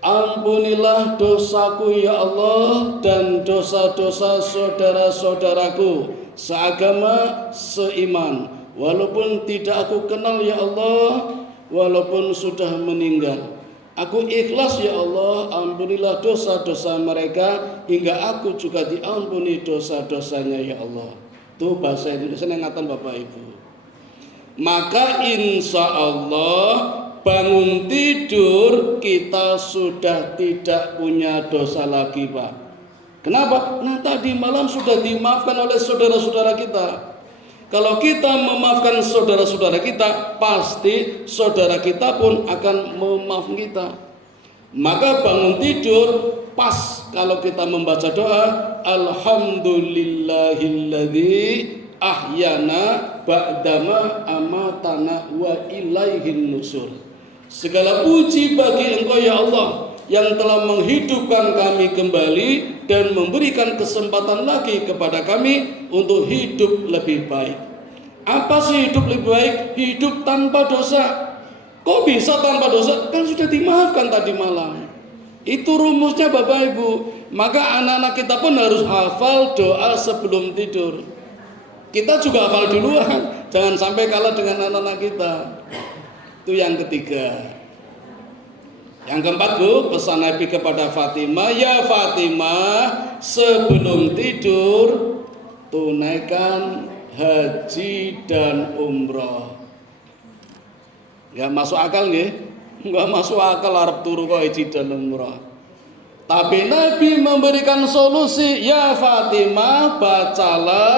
Ampunilah dosaku ya Allah dan dosa-dosa saudara-saudaraku seagama, seiman, walaupun tidak aku kenal ya Allah, walaupun sudah meninggal. Aku ikhlas ya Allah, ampunilah dosa-dosa mereka hingga aku juga diampuni dosa-dosanya ya Allah. Itu bahasa Indonesia yang ngatan Bapak Ibu. Maka insya Allah bangun tidur kita sudah tidak punya dosa lagi Pak. Kenapa? Nah tadi malam sudah dimaafkan oleh saudara-saudara kita. Kalau kita memaafkan saudara-saudara kita, pasti saudara kita pun akan memaafkan kita. Maka bangun tidur pas kalau kita membaca doa, alhamdulillahilladzi ahyana ba'dama amatana wa ilaihin nusur. Segala puji bagi Engkau ya Allah yang telah menghidupkan kami kembali dan memberikan kesempatan lagi kepada kami untuk hidup lebih baik. Apa sih hidup lebih baik? Hidup tanpa dosa. Kok bisa tanpa dosa? Kan sudah dimaafkan tadi malam. Itu rumusnya Bapak Ibu. Maka anak-anak kita pun harus hafal doa sebelum tidur. Kita juga hafal duluan. Jangan sampai kalah dengan anak-anak kita. Itu yang ketiga. Yang keempat Bu, pesan Nabi kepada Fatimah, ya Fatimah, sebelum tidur tunaikan haji dan umroh. Gak masuk akal nggih? Gak masuk akal arep turu kok haji dan umroh. Tapi Nabi memberikan solusi, ya Fatimah, bacalah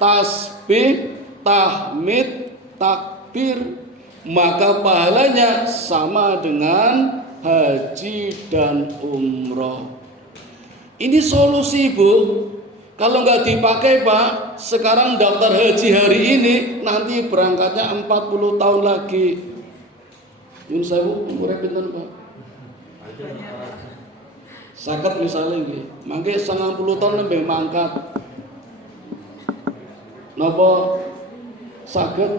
tasbih, tahmid, takbir, maka pahalanya sama dengan haji dan umroh. Ini solusi Bu. Kalau nggak dipakai Pak, sekarang daftar haji hari ini, nanti berangkatnya 40 tahun lagi. Yun sewu umurnya pinten Pak? Saket misalnya nggih. Mangke 90 tahun lebih mangkat. Napa saged?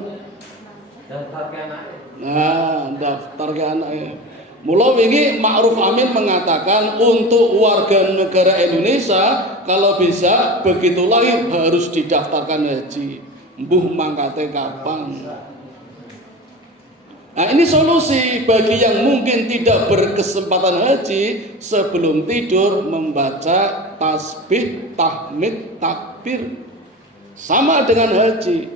Daftar ke anaknya. Nah, daftar ke anaknya. Mula wingi Ma'ruf Amin mengatakan untuk warga negara Indonesia kalau bisa begitu lahir harus didaftarkan haji. Mbuh mangkate kapan? Nah, ini solusi bagi yang mungkin tidak berkesempatan haji, sebelum tidur membaca tasbih, tahmid, takbir. Sama dengan haji.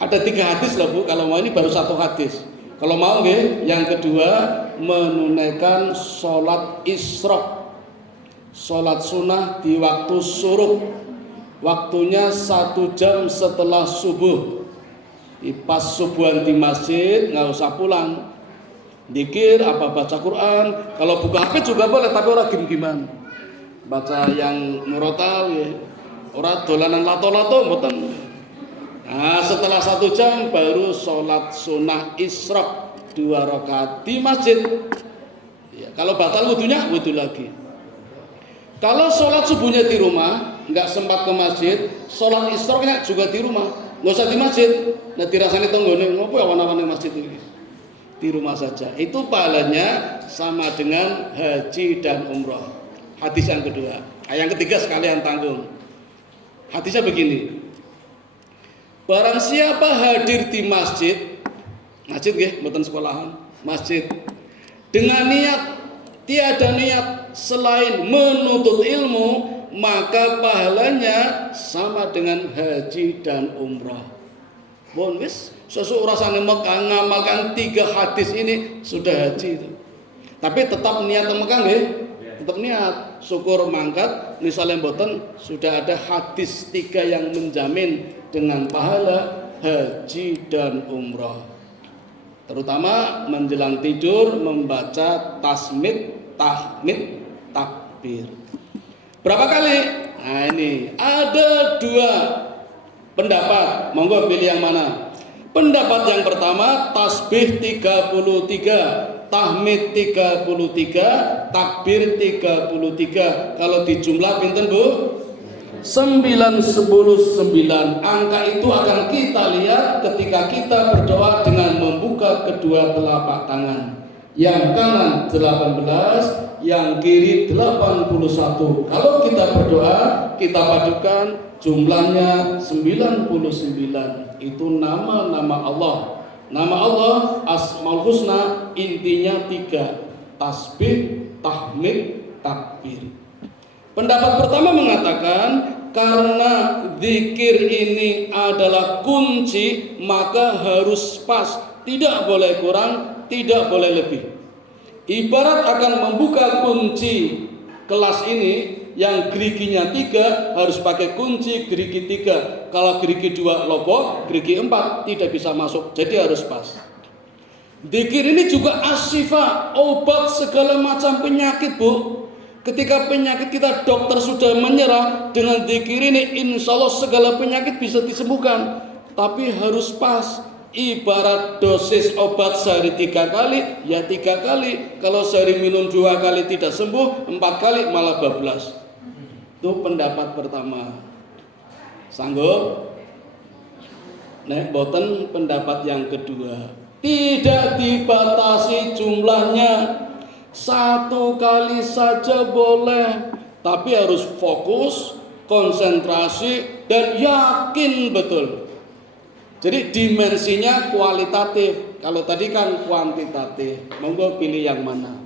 Ada 3 hadis loh Bu, kalau mau ini baru 1 hadis. Kalau mau yang kedua menunaikan sholat isyraq, sholat sunnah di waktu syuruk. Waktunya 1 jam setelah subuh. Pas subuhan di masjid nggak usah pulang, dikir apa baca Quran. Kalau buka HP juga boleh, tapi orang gim-giman baca yang murotal ya. Orang dolanan lato-lato mboten. Nah, setelah 1 jam baru sholat sunnah isyraq 2 rakaat di masjid ya. Kalau batal wudunya, wudu lagi. Kalau sholat subuhnya di rumah, nggak sempat ke masjid, sholat isyraqnya juga di rumah, nggak usah di masjid. Nah, dirasani tonggone ngopo ya wana-wana masjid ini, di rumah saja. Itu pahalanya sama dengan haji dan umroh. Hadis yang kedua. Yang ketiga sekalian tanggung. Hadisnya begini. Barang siapa hadir di masjid nggih, mboten sekolahan, masjid, dengan niat tiada niat selain menuntut ilmu, maka pahalanya sama dengan haji dan umrah. Bon wis, sesuk rasane Mekah ngamalkan 3 hadis ini sudah haji itu. Tapi tetap niat Mekah nggih, tetap niat. Syukur mangkat misalnya mboten sudah ada hadis 3 yang menjamin dengan pahala haji dan umrah. Terutama menjelang tidur membaca tasmid, tahmid, takbir. Berapa kali? Nah, ini ada 2 pendapat. Monggo pilih yang mana? Pendapat yang pertama tasbih 33, tahmid 33, takbir 33. Kalau dijumlah pinten Bu? 9, 10, 9. Angka itu akan kita lihat ketika kita berdoa dengan membuka kedua telapak tangan. Yang kanan 18, yang kiri 81. Kalau kita berdoa, kita padukan jumlahnya 99. Itu nama-nama Allah. Nama Allah Asmaul Husna intinya 3. Tasbih, tahmid, takbir. Pendapat pertama mengatakan karena zikir ini adalah kunci, maka harus pas, tidak boleh kurang, tidak boleh lebih. Ibarat akan membuka kunci kelas ini yang geriginya 3 harus pakai kunci gerigi 3. Kalau gerigi 2 lopo, gerigi 4 tidak bisa masuk, jadi harus pas. Zikir ini juga asyifa, obat segala macam penyakit Bu. Ketika penyakit kita dokter sudah menyerah, dengan zikir ini insya Allah segala penyakit bisa disembuhkan. Tapi harus pas. Ibarat dosis obat sehari 3 kali, ya 3 kali. Kalau sehari minum 2 kali tidak sembuh, 4 kali malah bablas. Itu pendapat pertama. Sanggup? Nek boten pendapat yang kedua. Tidak dibatasi jumlahnya. 1 kali saja boleh, tapi harus fokus, konsentrasi, dan yakin betul. Jadi dimensinya kualitatif. Kalau tadi kan kuantitatif. Monggo pilih yang mana?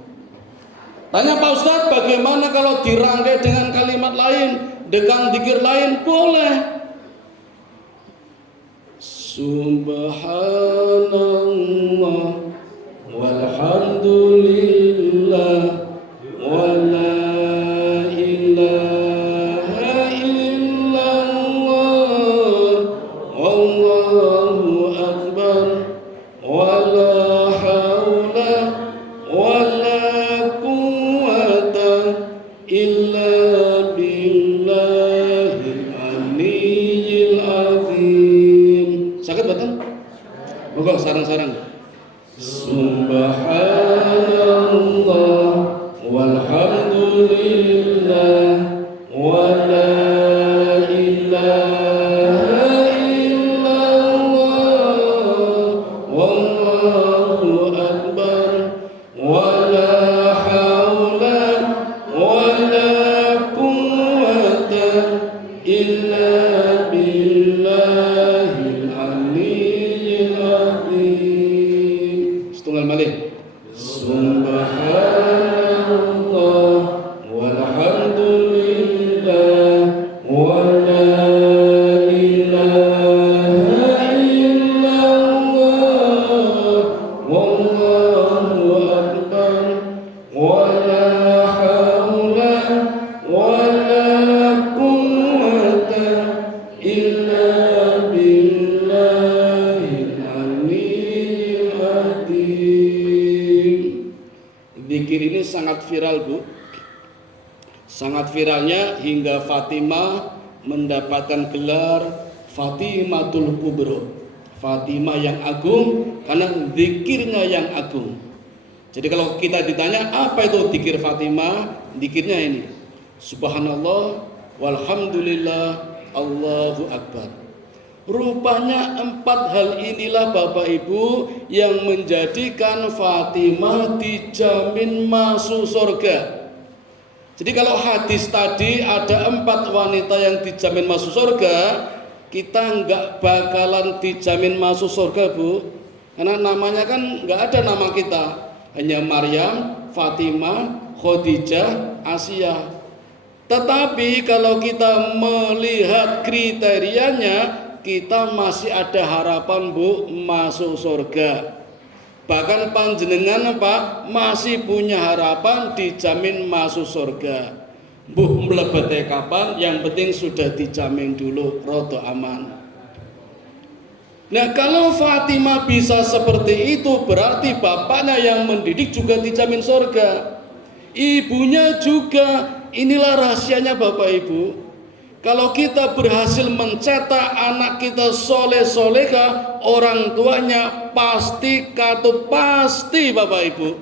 Tanya Pak Ustadz, bagaimana kalau dirangkai dengan kalimat lain, dengan zikir lain? Boleh. Subhanallah walhamdulillah wala ilaha illallah wallahu akbar wala haula wala quwwata illa billahil aliyyil azim. Sakit betul? Moga sarang-sarang. Subhanallah walhamdulillah wala ilaha illallah wallahu akbar wala haula wala quwwata Ulang balik. Subhanallah walhamdulillah wa la ilaha illallah wallahu akbar wa la haula wa la quwwata illa billahil aliyyil azim. Zikir ini sangat viral, Bu. Sangat viralnya hingga Fatimah mendapatkan gelar Fatimatul Kubro, Fatimah yang agung, karena zikirnya yang agung. Jadi kalau kita ditanya apa itu zikir Fatimah, zikirnya ini: Subhanallah walhamdulillah Allahu akbar. Rupanya 4 hal inilah Bapak Ibu yang menjadikan Fatimah dijamin masuk surga. Jadi kalau hadis tadi ada 4 wanita yang dijamin masuk surga, kita nggak bakalan dijamin masuk surga, Bu. Karena namanya kan nggak ada nama kita, hanya Maryam, Fatimah, Khadijah, Asia. Tetapi kalau kita melihat kriterianya, kita masih ada harapan, Bu, masuk surga. Bahkan panjenengan masih punya harapan dijamin masuk surga. Buh mlebete kapan, yang penting sudah dijamin dulu, rodo aman. Nah kalau Fatimah bisa seperti itu, berarti bapaknya yang mendidik juga dijamin surga, ibunya juga. Inilah rahasianya Bapak Ibu. Kalau kita berhasil mencetak anak kita soleh-solehah, orang tuanya pasti katut, pasti Bapak Ibu.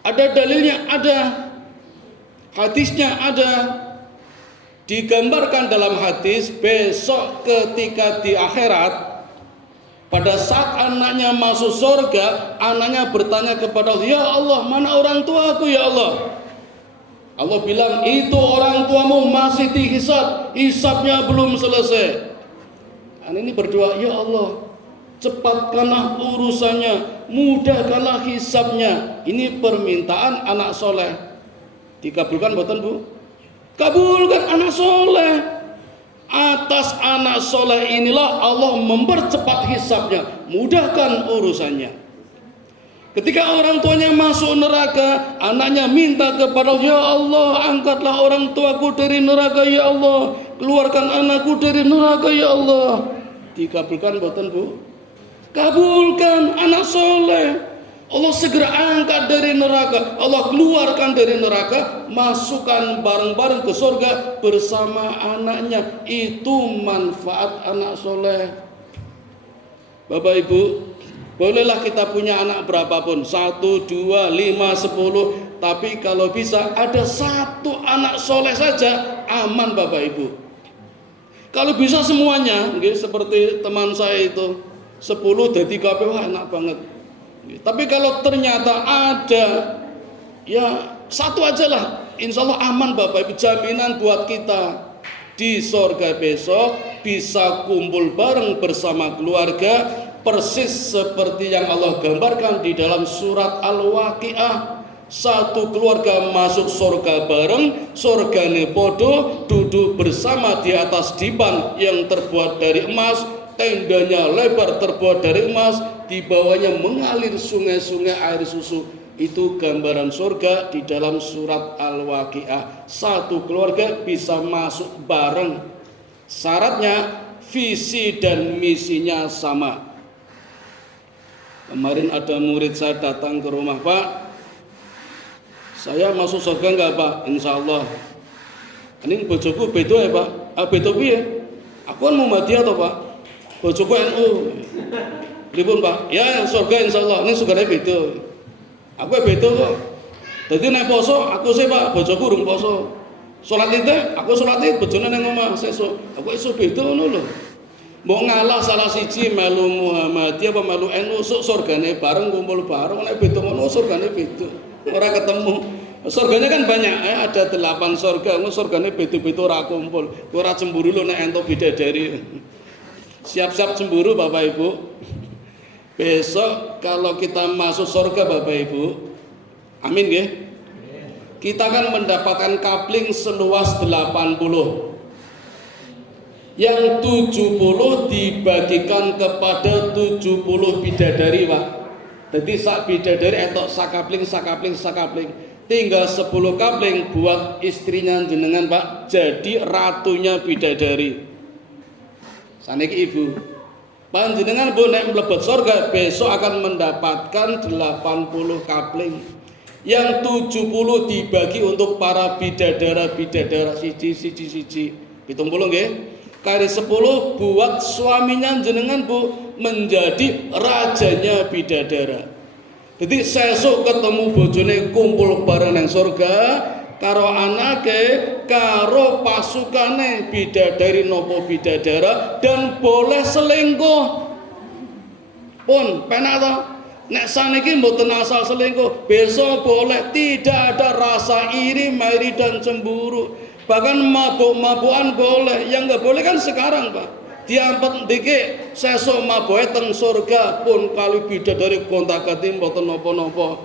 Ada dalilnya, ada hadisnya, ada. Digambarkan dalam hadis, besok ketika di akhirat, pada saat anaknya masuk surga, anaknya bertanya kepada Allah, ya Allah, mana orang tuaku ya Allah? Allah bilang, itu orang tuamu masih dihisab, hisabnya belum selesai. Anak ini berdoa, ya Allah, cepatkanlah urusannya, mudahkanlah hisabnya. Ini permintaan anak soleh. Dikabulkan buatan, Bu? Kabulkan anak soleh. Atas anak soleh inilah Allah mempercepat hisabnya, mudahkan urusannya. Ketika orang tuanya masuk neraka, anaknya minta kepada Allah, ya Allah, angkatlah orang tuaku dari neraka ya Allah, keluarkan anakku dari neraka ya Allah. Dikabulkan buatan, Bu? Kabulkan anak soleh. Allah segera angkat dari neraka, Allah keluarkan dari neraka, masukkan bareng-bareng ke surga bersama anaknya. Itu manfaat anak soleh. Bapak Ibu, bolehlah kita punya anak berapapun, 1, 2, 5, 10, tapi kalau bisa ada 1 anak soleh saja, aman Bapak Ibu. Kalau bisa semuanya, seperti teman saya itu 10 jadi KPW, enak banget. Tapi kalau ternyata ada, ya 1 aja lah, insya Allah aman Bapak Ibu. Jaminan buat kita di surga besok bisa kumpul bareng bersama keluarga, persis seperti yang Allah gambarkan di dalam surat Al-Waqiah. 1 keluarga masuk surga bareng, surgane podo, duduk bersama di atas dipan yang terbuat dari emas, tendanya lebar terbuat dari emas, di bawahnya mengalir sungai-sungai air susu. Itu gambaran surga di dalam surat Al-Waqiah. 1 keluarga bisa masuk bareng. Syaratnya visi dan misinya sama. Kemarin ada murid saya datang ke rumah, Pak, saya masuk surga enggak Pak? Insya Allah. Ini bojoku beda ya Pak? Beda piye? Aku kan Muhammadiyah toh Pak. Bojoku NU. Pripun Pak? Ya surga insya Allah. Ini surganya beda. Aku beda kok. Jadi nek poso aku sih Pak, bojoku urung poso. Salat itu aku salat itu bojone nang omah sesuk. Aku iso beda ngono lho. Mau ngalah salah siji melu Muhammadiyah apa melu NU, surgane bareng, kumpul bareng, nek beda ngono surgane beda. Ora ketemu. Surganya kan banyak, ada 8 surga, surgane beda-beda ora kumpul. Ora cemburu lho nek entuk bidadari. Siap-siap cemburu Bapak Ibu. Besok kalau kita masuk surga Bapak Ibu, amin ya. Kita akan mendapatkan kapling seluas 80. Yang 70 dibagikan kepada 70 bidadari, Pak. Jadi sak bidadari entuk sakapling. Tinggal 10 kapling buat istrinya jenengan, Pak. Jadi ratunya bidadari. Saniki Ibu. Panjenengan Bu nek mlebet surga besok akan mendapatkan 80 kapling. Yang 70 dibagi untuk para bidadara siji. 70 nggih. Kali 10 buat suaminya jenengan Bu menjadi rajanya bidadara. Jadi sesuk ketemu bojone kumpul bareng nang surga karo anake karo pasukane bidadari nopo bidadara dan boleh selingkuh. Pun penak to? Nek saniki mboten asal selingkuh, besok boleh, tidak ada rasa iri, mairi dan cemburu. Bahkan mabuk-mabukan boleh, yang nggak boleh kan sekarang Pak. Diampet dikit, sesuk mabuke teng surga pun kali bidadari gonta-ganti mboten napa-napa.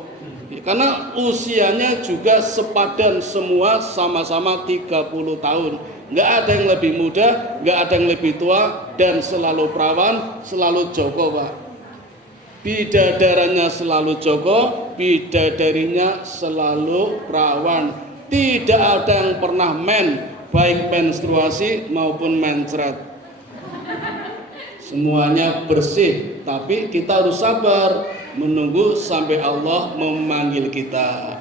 Karena usianya juga sepadan semua sama-sama 30 tahun. Nggak ada yang lebih muda, nggak ada yang lebih tua, dan selalu perawan, selalu joko Pak. Bidadaranya selalu joko, bidadarinya selalu perawan. Tidak ada yang pernah baik menstruasi maupun mencret. Semuanya bersih, tapi kita harus sabar menunggu sampai Allah memanggil kita.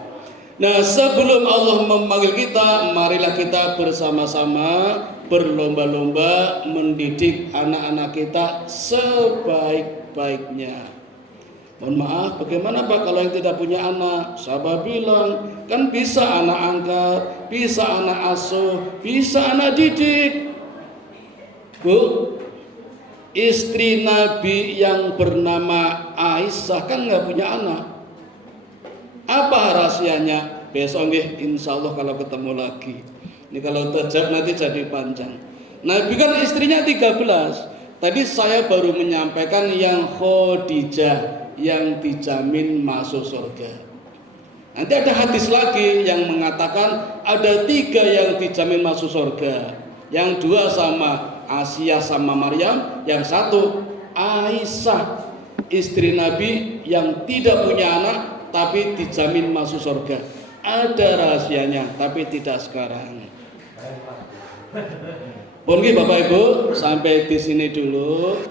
Nah, sebelum Allah memanggil kita, marilah kita bersama-sama berlomba-lomba mendidik anak-anak kita sebaik-baiknya. Mohon maaf, bagaimana Pak kalau yang tidak punya anak? Sahabat bilang, kan bisa anak angkat, bisa anak asuh, bisa anak didik. Bu, istri Nabi yang bernama Aisyah kan nggak punya anak. Apa rahasianya? Besok nih, insya Allah kalau ketemu lagi. Ini kalau terjawab nanti jadi panjang. Nabi kan istrinya 13. Tadi saya baru menyampaikan yang Khadijah yang dijamin masuk surga. Nanti ada hadis lagi yang mengatakan ada 3 yang dijamin masuk surga. Yang 2 sama Asia sama Maryam, yang 1 Aisyah istri Nabi yang tidak punya anak tapi dijamin masuk surga. Ada rahasianya tapi tidak sekarang. Mungkin Bapak Ibu sampai di sini dulu.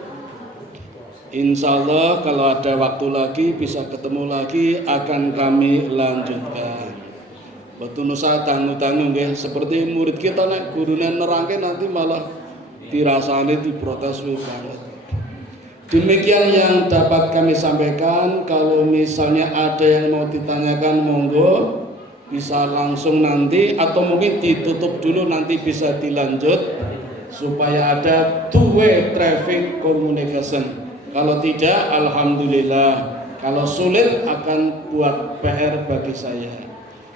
Insya Allah kalau ada waktu lagi bisa ketemu lagi akan kami lanjutkan. Betul nusa tanggung-tanggung ya. Seperti murid kita nek gurune nerangke nanti malah dirasani diprotes banget. Demikian yang dapat kami sampaikan. Kalau misalnya ada yang mau ditanyakan monggo bisa langsung nanti atau mungkin ditutup dulu nanti bisa dilanjut supaya ada two-way traffic communication. Kalau tidak, alhamdulillah. Kalau sulit akan buat PR bagi saya.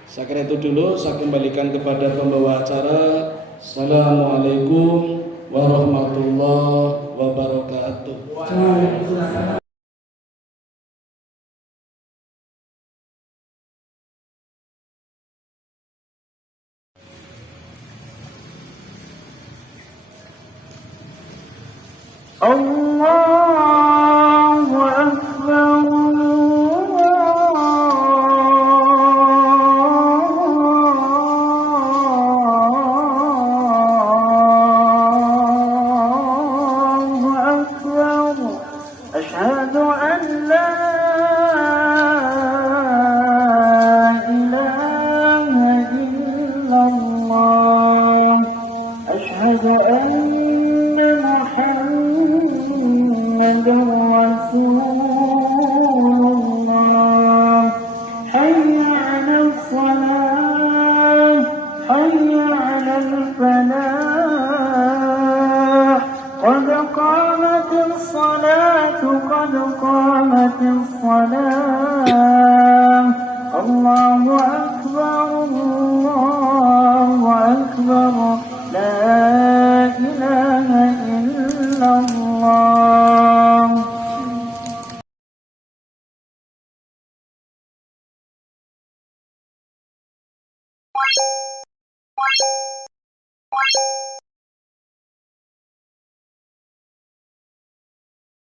Saya kira itu dulu. Saya kembalikan kepada pembawa acara. Assalamualaikum warahmatullahi wabarakatuh. Allahu Akbar.